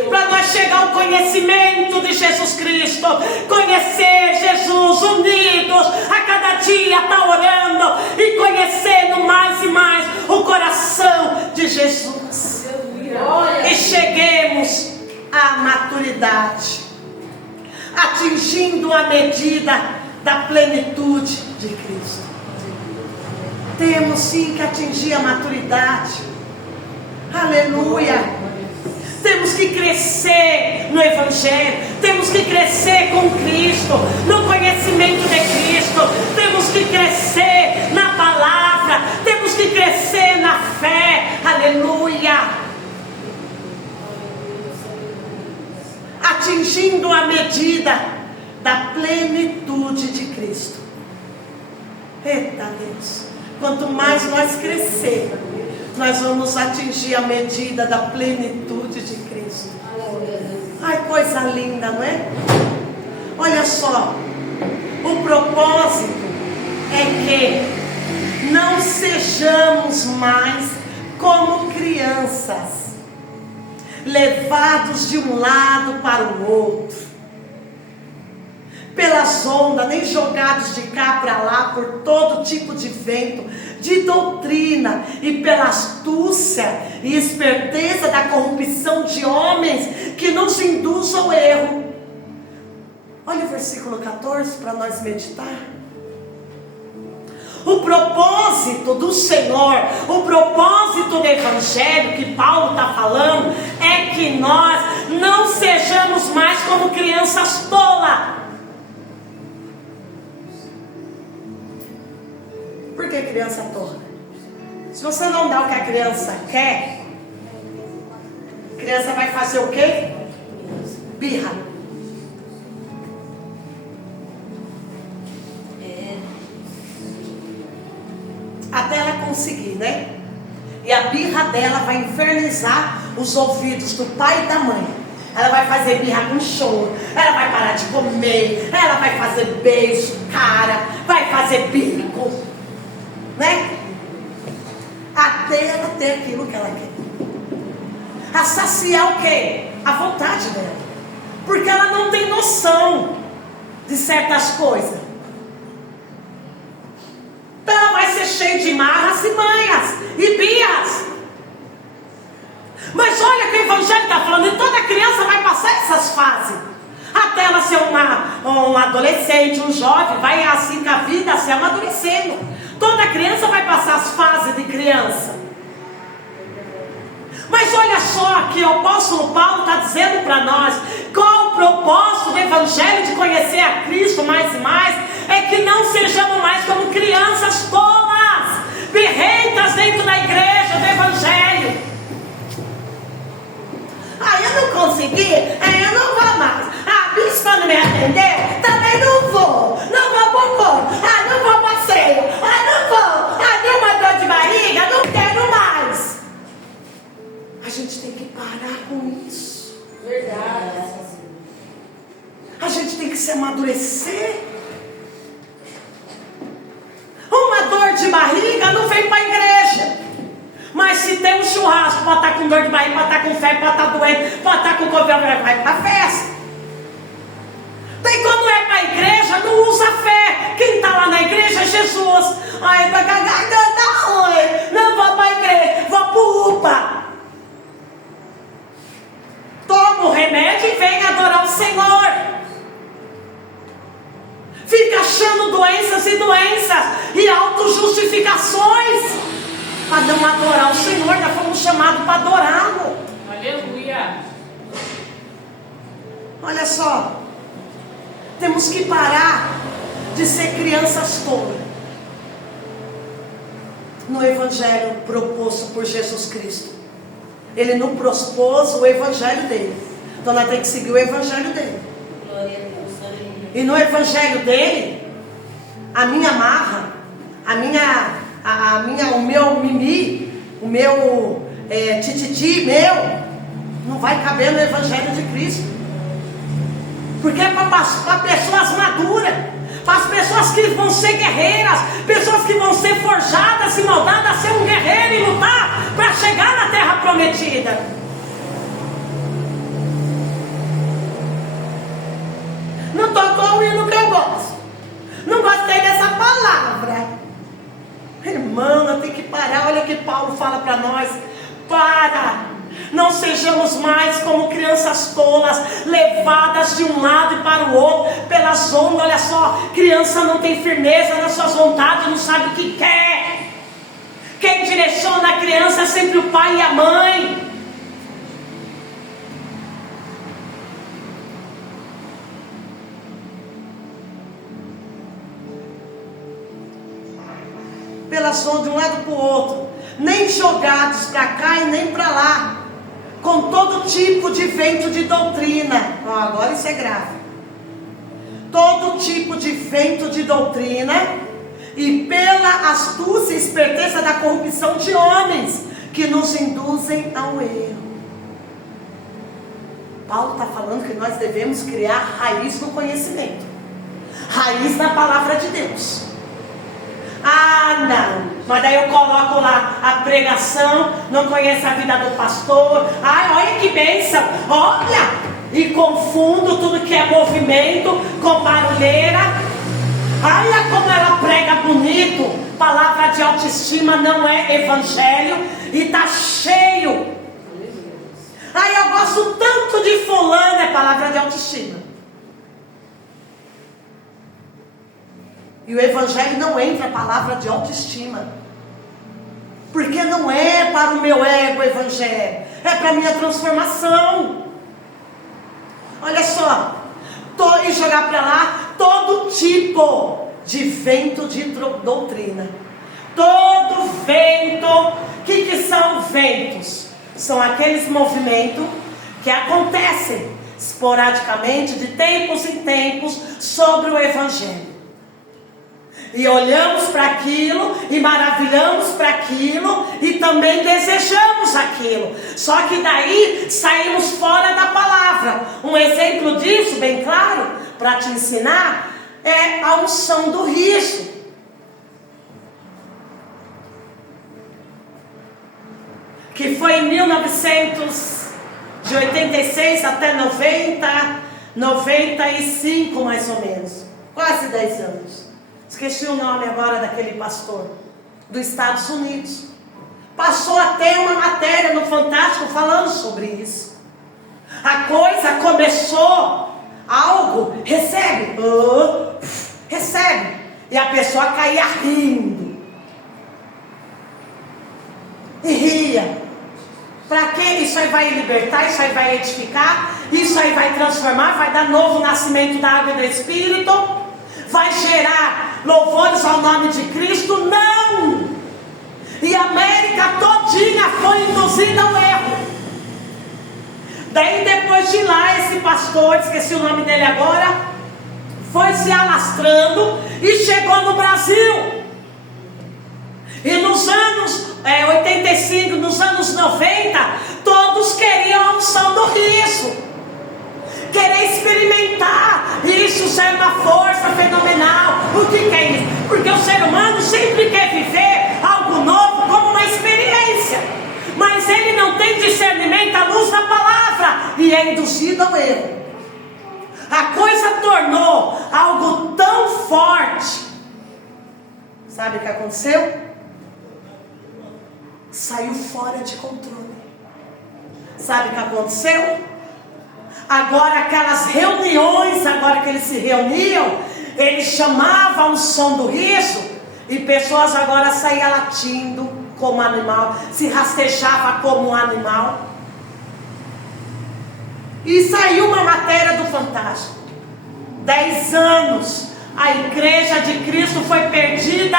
para nós chegar ao conhecimento de Jesus Cristo, conhecer Jesus, unidos a cada dia, estar orando e conhecendo mais e mais o coração de Jesus. E cheguemos à maturidade, atingindo a medida da plenitude de Cristo. Temos sim que atingir a maturidade. Aleluia. Temos que crescer no Evangelho, temos que crescer com Cristo, no conhecimento de Cristo, temos que crescer na palavra, temos que atingindo a medida da plenitude de Cristo. Eita Deus, quanto mais nós crescermos, nós vamos atingir a medida da plenitude de Cristo. Ai, coisa linda, não é? Olha só, o propósito é que não sejamos mais como crianças, levados de um lado para o outro, pelas ondas, nem jogados de cá para lá por todo tipo de vento, de doutrina, e pela astúcia e esperteza da corrupção de homens que nos induz ao erro. Olha o versículo 14 para nós meditar. O propósito do Senhor, o propósito do Evangelho que Paulo está falando, é que nós não sejamos mais como crianças tolas. Por que criança tola? Se você não dá o que a criança quer, a criança vai fazer o quê? Birra. Até ela conseguir, né? E a birra dela vai infernizar os ouvidos do pai e da mãe. Ela vai fazer birra com choro, ela vai parar de comer, ela vai fazer beijo, cara, vai fazer bico, né? Até ela ter aquilo que ela quer. A saciar o quê? A vontade dela. Porque ela não tem noção de certas coisas. Então ela vai ser cheia de marras e manhas e birras. Mas olha que o Evangelho está falando, e toda criança vai passar essas fases. Até ela ser um adolescente, um jovem, vai assim com a vida se amadurecendo. Toda criança vai passar as fases de criança. Mas olha só que o apóstolo Paulo está dizendo para nós, qual o propósito do Evangelho de conhecer a Cristo mais e mais, é que não sejamos mais como crianças tolas, birrentas dentro da igreja, do Evangelho. Eu não consegui, eu não vou mais. A bispa não me atendeu, também não vou. Não vou por conta, não vou passeio, não vou. Deu uma dor de barriga, não quero mais. A gente tem que parar com isso. Verdade. A gente tem que se amadurecer. Uma dor de barriga não vem para a igreja. Mas se tem um churrasco, pode estar com dor de barriga, pode estar com febre, pode estar doente, pode estar com Covid, vai para a festa. Daí quando é para a igreja, não usa fé. Quem está lá na igreja é Jesus. Vai cagar, não, não vou para a igreja, vou para o UPA. Toma o remédio e vem adorar o Senhor. Fica achando doenças e doenças e autojustificações para não adorar o Senhor. Nós fomos chamados para adorá-lo. Aleluia. Olha só, temos que parar de ser crianças tolas no Evangelho proposto por Jesus Cristo. Ele não propôs o Evangelho dele, então nós temos que seguir o Evangelho dele. Glória a Deus. E no Evangelho dele, a minha marra, o meu mimi, o meu tititi, não vai caber no Evangelho de Cristo. Porque é para pessoas maduras, para as pessoas que vão ser guerreiras, pessoas que vão ser forjadas e moldadas a ser um guerreiro e lutar para chegar na terra prometida. Não tocou o hino que eu gosto. Não gostei dessa palavra. Irmã, eu tenho que parar. Olha o que Paulo fala para nós. Para. Não sejamos mais como crianças tolas, levadas de um lado e para o outro, pelas ondas. Olha só, criança não tem firmeza nas suas vontades, não sabe o que quer. Quem direciona a criança é sempre o pai e a mãe. Pelas ondas de um lado para o outro, nem jogados para cá e nem para lá, com todo tipo de vento de doutrina. Agora isso é grave. Todo tipo de vento de doutrina e pela astúcia e esperteza da corrupção de homens que nos induzem ao erro. Paulo está falando que nós devemos criar raiz no conhecimento, raiz na palavra de Deus. Ah, não, mas daí eu coloco lá a pregação, não conheço a vida do pastor. Ai, olha que bênção, olha, e confundo tudo que é movimento com barulheira. Olha como ela prega bonito. Palavra de autoestima não é evangelho e está cheio. Ai, eu gosto tanto de fulano, é palavra de autoestima. E o evangelho não entra a palavra de autoestima, porque não é para o meu ego o evangelho, é para a minha transformação. Olha só, e jogar para lá todo tipo de vento de doutrina. Todo vento. O que são ventos? São aqueles movimentos que acontecem esporadicamente, de tempos em tempos, sobre o evangelho. E olhamos para aquilo, e maravilhamos para aquilo, e também desejamos aquilo. Só que daí saímos fora da palavra. Um exemplo disso, bem claro, para te ensinar, é a unção do riso. Que foi em 1986 até 95 mais ou menos. Quase 10 anos. Esqueci o nome agora daquele pastor dos Estados Unidos. Passou até uma matéria no Fantástico falando sobre isso. A coisa começou, algo, recebe, e a pessoa caía rindo. E ria. Para quê? Isso aí vai libertar, isso aí vai edificar, isso aí vai transformar, vai dar novo nascimento da água e do Espírito, vai gerar louvores ao nome de Cristo? Não! E a América todinha foi induzida ao erro. Daí depois de lá, esse pastor, esqueci o nome dele agora, foi se alastrando e chegou no Brasil. E nos anos 85, nos anos 90, todos queriam a unção do riso, querer experimentar isso, é uma força fenomenal. O que é isso? Porque o ser humano sempre quer viver algo novo como uma experiência, mas ele não tem discernimento à luz da palavra e é induzido ao erro. A coisa tornou algo tão forte. Sabe o que aconteceu? Saiu fora de controle. Sabe o que aconteceu? Agora aquelas reuniões, agora que eles se reuniam, eles chamavam o som do riso, e pessoas agora saíam latindo como animal, se rastejava como um animal. E saiu uma matéria do Fantástico. 10 anos a igreja de Cristo foi perdida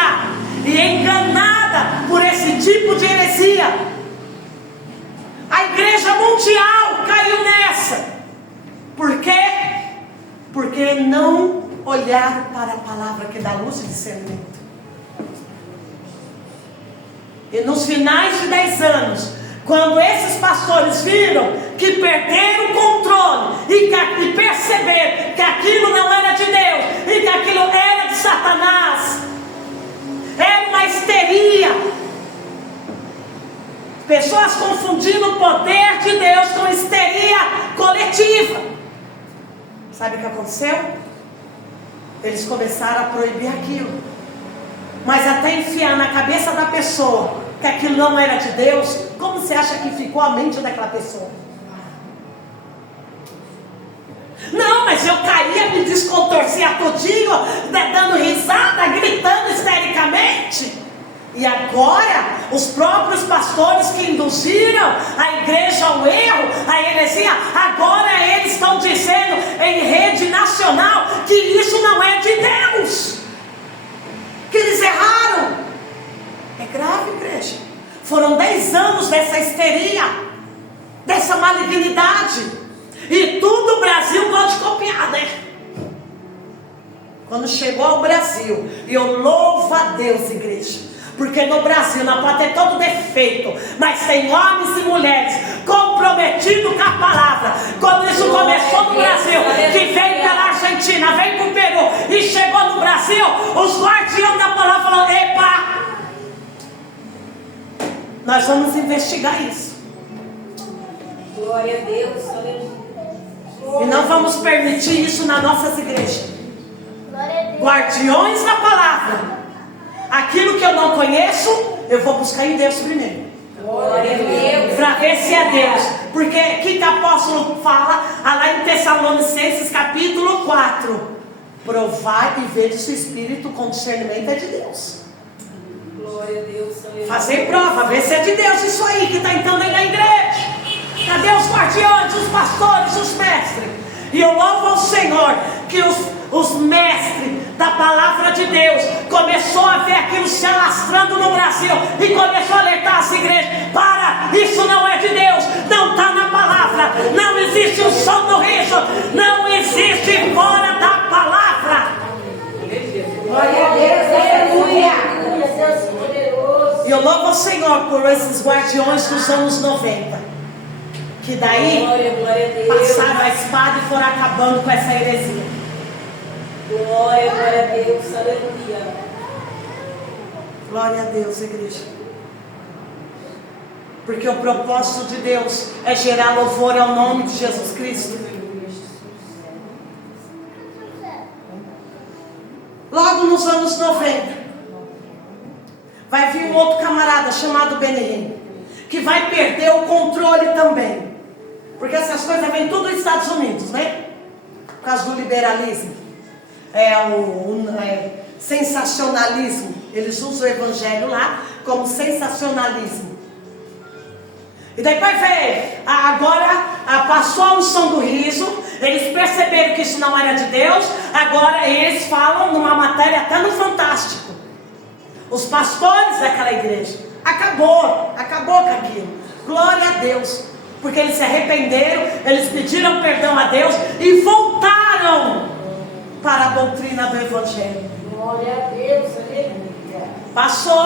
e enganada por esse tipo de heresia. A igreja mundial caiu nessa. Por quê? Porque não olharam para a palavra que dá luz e discernimento. E nos finais de 10 anos, quando esses pastores viram que perderam o controle e perceberam que aquilo não era de Deus e que aquilo era de Satanás, era uma histeria, pessoas confundindo o poder de Deus com histeria coletiva. Sabe o que aconteceu? Eles começaram a proibir aquilo, mas até enfiar na cabeça da pessoa que aquilo não era de Deus. Como você acha que ficou a mente daquela pessoa? Não, mas eu caía, me descontorcia todinho, dando risada, gritando histericamente. E agora, os próprios pastores que induziram a igreja ao erro, a heresia, agora eles estão dizendo em rede nacional que isso não é de Deus, que eles erraram. É grave, igreja. Foram 10 anos dessa histeria. dessa malignidade. E tudo o Brasil pode copiar, né? Quando chegou ao Brasil, e eu louvo a Deus, igreja, porque no Brasil não pode ter todo defeito, mas tem homens e mulheres comprometidos com a palavra. Quando isso começou no Brasil, que veio pela Argentina, veio para o Peru e chegou no Brasil, os guardiões da palavra falaram: epa, nós vamos investigar isso. Glória a Deus, aleluia. E não vamos permitir isso nas nossas igrejas. Guardiões da palavra. Aquilo que eu não conheço, eu vou buscar em Deus primeiro. Glória a Deus. Para ver se é Deus. Porque o que o apóstolo fala lá em Tessalonicenses capítulo 4? Provai e ver se o Espírito com discernimento é de Deus. Glória a Deus, aleluia. Fazer prova, ver se é de Deus isso aí que está entrando aí na igreja. Cadê os guardiões, os pastores, os mestres? E eu louvo ao Senhor que os mestres da palavra de Deus começou a ver aquilo se alastrando no Brasil e começou a alertar as igrejas: para, isso não é de Deus, não está na palavra, não existe o som do riso, não existe fora da palavra. Glória a Deus, aleluia. E eu louvo ao Senhor por esses guardiões dos anos 90, que daí Glória a Deus. passaram a espada e foram acabando com essa heresia. Glória a Deus, aleluia. Glória a Deus, igreja. Porque o propósito de Deus é gerar louvor ao nome de Jesus Cristo. Logo nos anos 90, vai vir um outro camarada chamado Benihim, que vai perder o controle também. Porque essas coisas vêm tudo dos Estados Unidos, né? Por causa do liberalismo. Sensacionalismo. Eles usam o evangelho lá como sensacionalismo. E depois veio, agora passou a unção do riso. Eles perceberam que isso não era de Deus. Agora eles falam numa matéria até no Fantástico. Os pastores daquela igreja acabou com aquilo. Glória a Deus. Porque eles se arrependeram, eles pediram perdão a Deus e voltaram para a doutrina do evangelho. Glória a Deus, aleluia. Passou,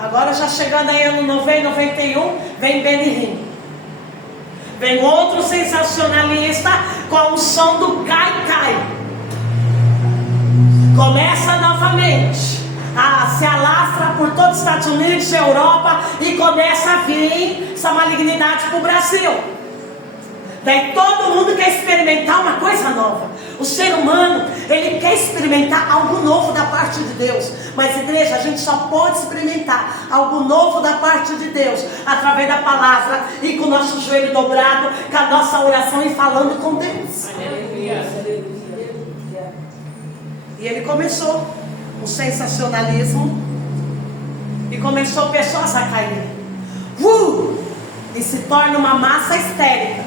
agora já chegando aí ano 90, 91, vem Benihim. Vem outro sensacionalista com o som do cai-cai. Começa novamente a se alastra por todos os Estados Unidos, Europa, e começa a vir essa malignidade para o Brasil. Daí todo mundo quer experimentar uma coisa nova. O ser humano, ele quer experimentar algo novo da parte de Deus. Mas igreja, a gente só pode experimentar algo novo da parte de Deus através da palavra e com o nosso joelho dobrado, com a nossa oração e falando com Deus. Aleluia. E ele começou o sensacionalismo e começou pessoas a cair. E se torna uma massa histérica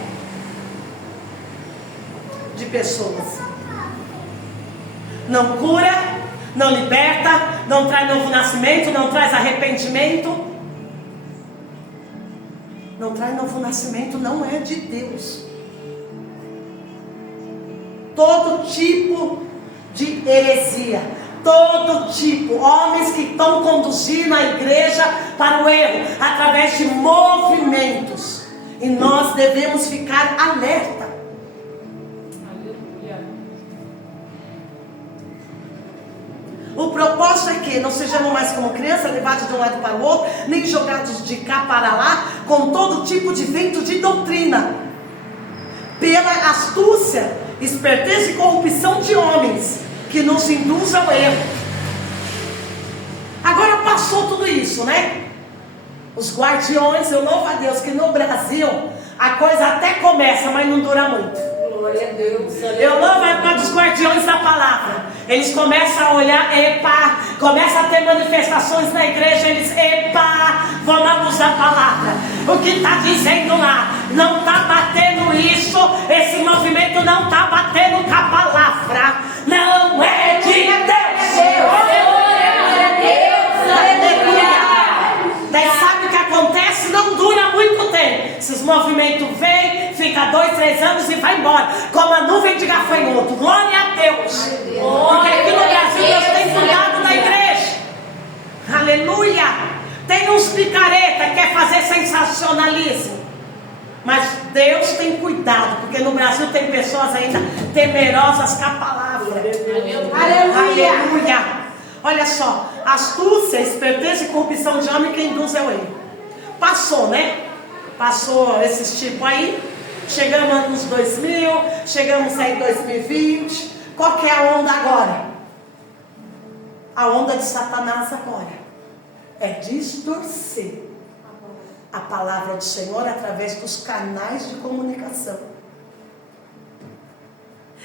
de pessoas. Não cura, não liberta, não traz novo nascimento, não traz arrependimento. Não traz novo nascimento, não é de Deus. Todo tipo de heresia, todo tipo, homens que estão conduzindo a igreja para o erro, através de movimentos. E nós devemos ficar alerta. O propósito é que não sejamos mais como crianças, levados de um lado para o outro, nem jogados de cá para lá, com todo tipo de vento de doutrina, pela astúcia, esperteza e corrupção de homens, que nos induzem ao erro. Agora passou tudo isso, né? Os guardiões, eu louvo a Deus que no Brasil a coisa até começa, mas não dura muito. Glória a Deus. Eu louvo a época dos guardiões da palavra. Eles começam a olhar, começa a ter manifestações na igreja, eles, vamos abusar da palavra. O que está dizendo lá, não está batendo isso, esse movimento não está batendo com a palavra, não é de Deus. Aleluia. Daí sabe o que acontece? Não dura muito tempo. Esses movimentos vêm, 3 anos e vai embora, como a nuvem de gafanhoto. Glória a Deus. Porque aqui no Brasil Deus tem cuidado da igreja. Aleluia. Tem uns picareta que quer fazer sensacionalismo, mas Deus tem cuidado, porque no Brasil tem pessoas ainda temerosas com a palavra. Aleluia. Aleluia. Olha só, astúcia, esperteza e corrupção de homem que induz ao erro. Passou, né? Passou esses tipos aí. Chegamos anos 2000, chegamos aí em 2020. Qual que é a onda agora? A onda de Satanás agora é distorcer a palavra do Senhor através dos canais de comunicação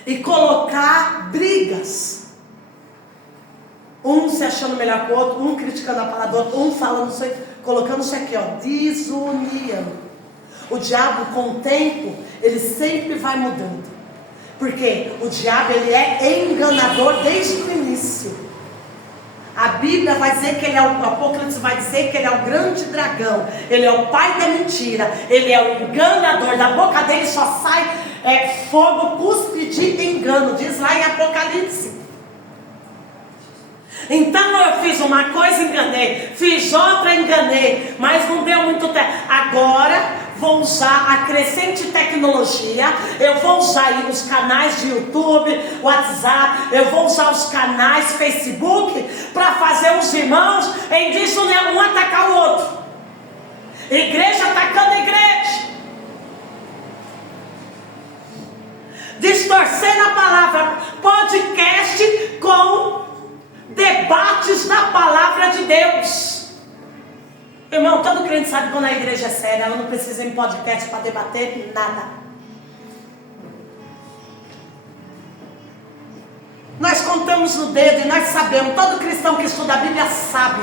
e colocar brigas, um se achando melhor que o outro, um criticando a palavra do outro, um falando isso aí, colocando isso aqui, ó, desunião. O diabo, com o tempo, ele sempre vai mudando, porque o diabo, ele é enganador desde o início. A Bíblia vai dizer que ele é o Apocalipse vai dizer que ele é o grande dragão, ele é o pai da mentira, ele é o enganador, da boca dele só sai fogo, cuspe de engano, diz lá em Apocalipse. Então eu fiz uma coisa, enganei, fiz outra, enganei, mas não deu muito tempo. Agora vou usar a crescente tecnologia, eu vou usar aí os canais de YouTube, WhatsApp, eu vou usar os canais Facebook para fazer os irmãos em desunião, um atacar o outro. Igreja atacando a igreja, distorcendo a palavra. Podcast com debates da palavra de Deus. Irmão, todo crente sabe quando a igreja é séria, ela não precisa ir em podcast para debater nada. Nós contamos no dedo e nós sabemos, todo cristão que estuda a Bíblia sabe.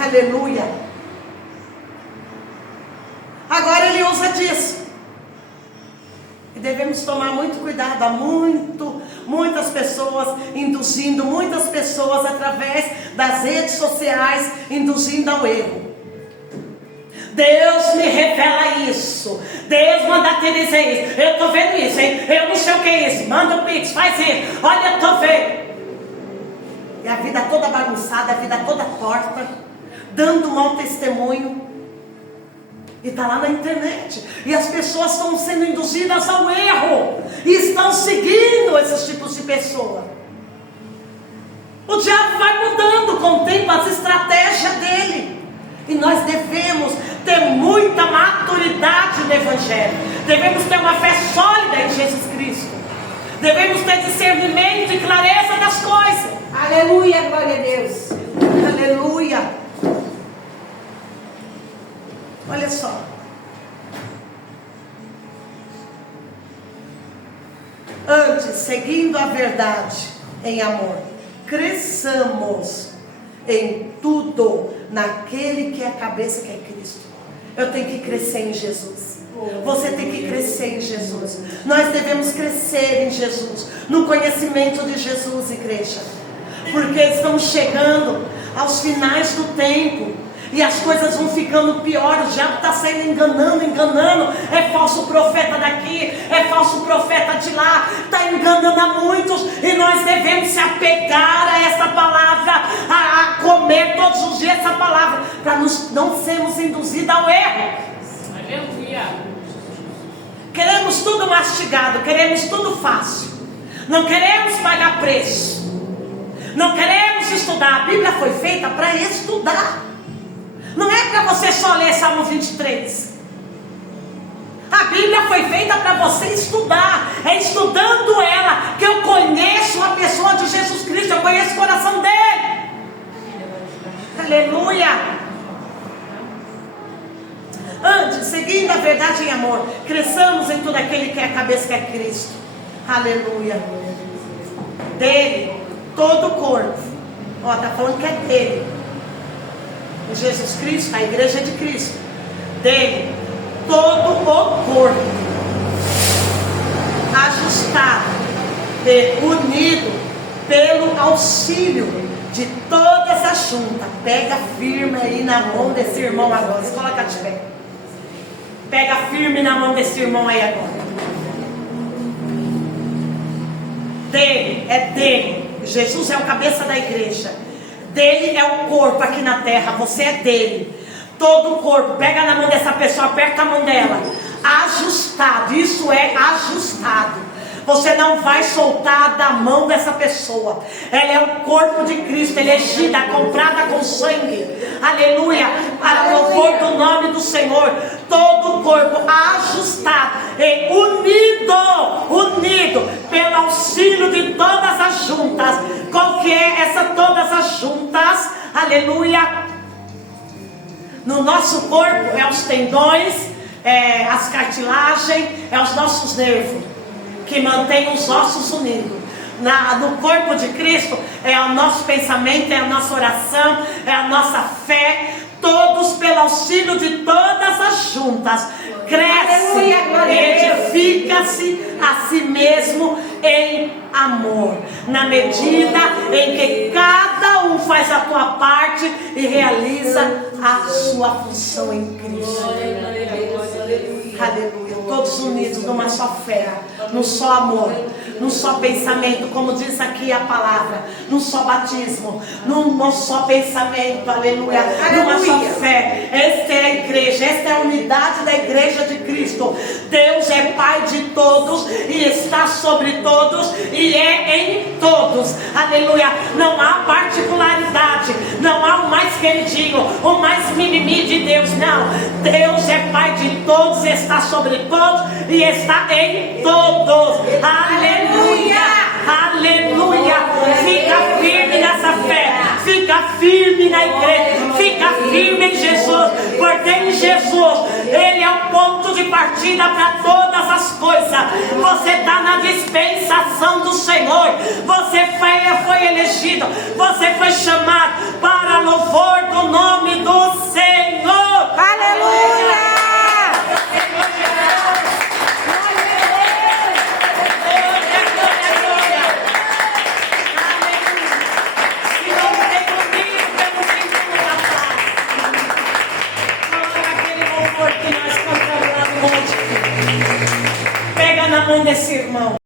Aleluia. Agora ele usa disso. E devemos tomar muito cuidado. Há muitas pessoas induzindo, muitas pessoas através das redes sociais induzindo ao erro. Deus me revela isso. Deus manda te dizer isso. Eu estou vendo isso, hein? Eu não sei o que é isso. Manda um pix, faz isso. Olha, eu estou vendo. E a vida toda bagunçada, a vida toda torta, dando um mau testemunho. E está lá na internet. E as pessoas estão sendo induzidas ao erro. E estão seguindo esses tipos de pessoa. O diabo vai mudando com o tempo as estratégias dele. E nós devemos ter muita maturidade no Evangelho. Devemos ter uma fé sólida em Jesus Cristo. Devemos ter discernimento e clareza das coisas. Aleluia, glória a Deus. Aleluia. Olha só. Antes, seguindo a verdade em amor, cresçamos em tudo naquele que é a cabeça, que é Cristo. Eu tenho que crescer em Jesus. Você tem que crescer em Jesus. Nós devemos crescer em Jesus, no conhecimento de Jesus, igreja. Porque estamos chegando aos finais do tempo. E as coisas vão ficando piores. O diabo está saindo enganando. É falso profeta daqui, é falso profeta de lá. Está enganando a muitos. E nós devemos se apegar a essa palavra, a comer todos os dias essa palavra, para não sermos induzidos ao erro. Aleluia. Queremos tudo mastigado, queremos tudo fácil. Não queremos pagar preço. Não queremos estudar. A Bíblia foi feita para estudar. Não é para você só ler Salmo 23. A Bíblia foi feita para você estudar. É estudando ela que eu conheço a pessoa de Jesus Cristo. Eu conheço o coração dele. Aleluia. Antes, seguindo a verdade em amor, cresçamos em tudo aquele que é a cabeça, que é Cristo. Aleluia. Dele, todo o corpo. Ó, está falando que é dele. Jesus Cristo, a igreja de Cristo, dele, todo o corpo, ajustado e unido pelo auxílio de todas as juntas. Pega firme aí na mão desse irmão agora, se coloca de pé. Pega firme na mão desse irmão aí agora. Dele, é dele. Jesus é o cabeça da igreja. Dele é o corpo aqui na terra. Você é dele. Todo o corpo. Pega na mão dessa pessoa, aperta a mão dela. Ajustado. Isso é ajustado. Você não vai soltar da mão dessa pessoa. Ela é o corpo de Cristo, elegida, comprada com sangue. Aleluia. Para o louvor do nome do Senhor. Todo o corpo ajustado e unido pelo auxílio de todas as juntas. Qual que é essa todas as juntas? Aleluia. No nosso corpo é os tendões, as cartilagens, é os nossos nervos que mantém os ossos unidos. No corpo de Cristo é o nosso pensamento, é a nossa oração, é a nossa fé. Todos pelo auxílio de todas as juntas cresce e edifica-se a si mesmo em amor, na medida em que cada um faz a sua parte e realiza a sua função em Cristo. Aleluia. Todos unidos numa só fé, num só amor, num só pensamento, como diz aqui a palavra, num só batismo, num só pensamento, aleluia, numa só fé. Esta é a igreja, esta é a unidade da igreja de Cristo. Deus é Pai de todos e está sobre todos e é em todos, aleluia. Não há particularidade, não há o mais queridinho, o mais mimimi de Deus, não. Deus é Pai de todos, está sobre todos e está em todos. Aleluia, aleluia. Fica firme nessa fé, fica firme na igreja, fica firme em Jesus, porque em Jesus Ele é o ponto de partida para todas as coisas. Você está na dispensação do Senhor, você foi elegido, você foi chamado para louvor do nome do Senhor. Aleluia! Pega na mão desse irmão.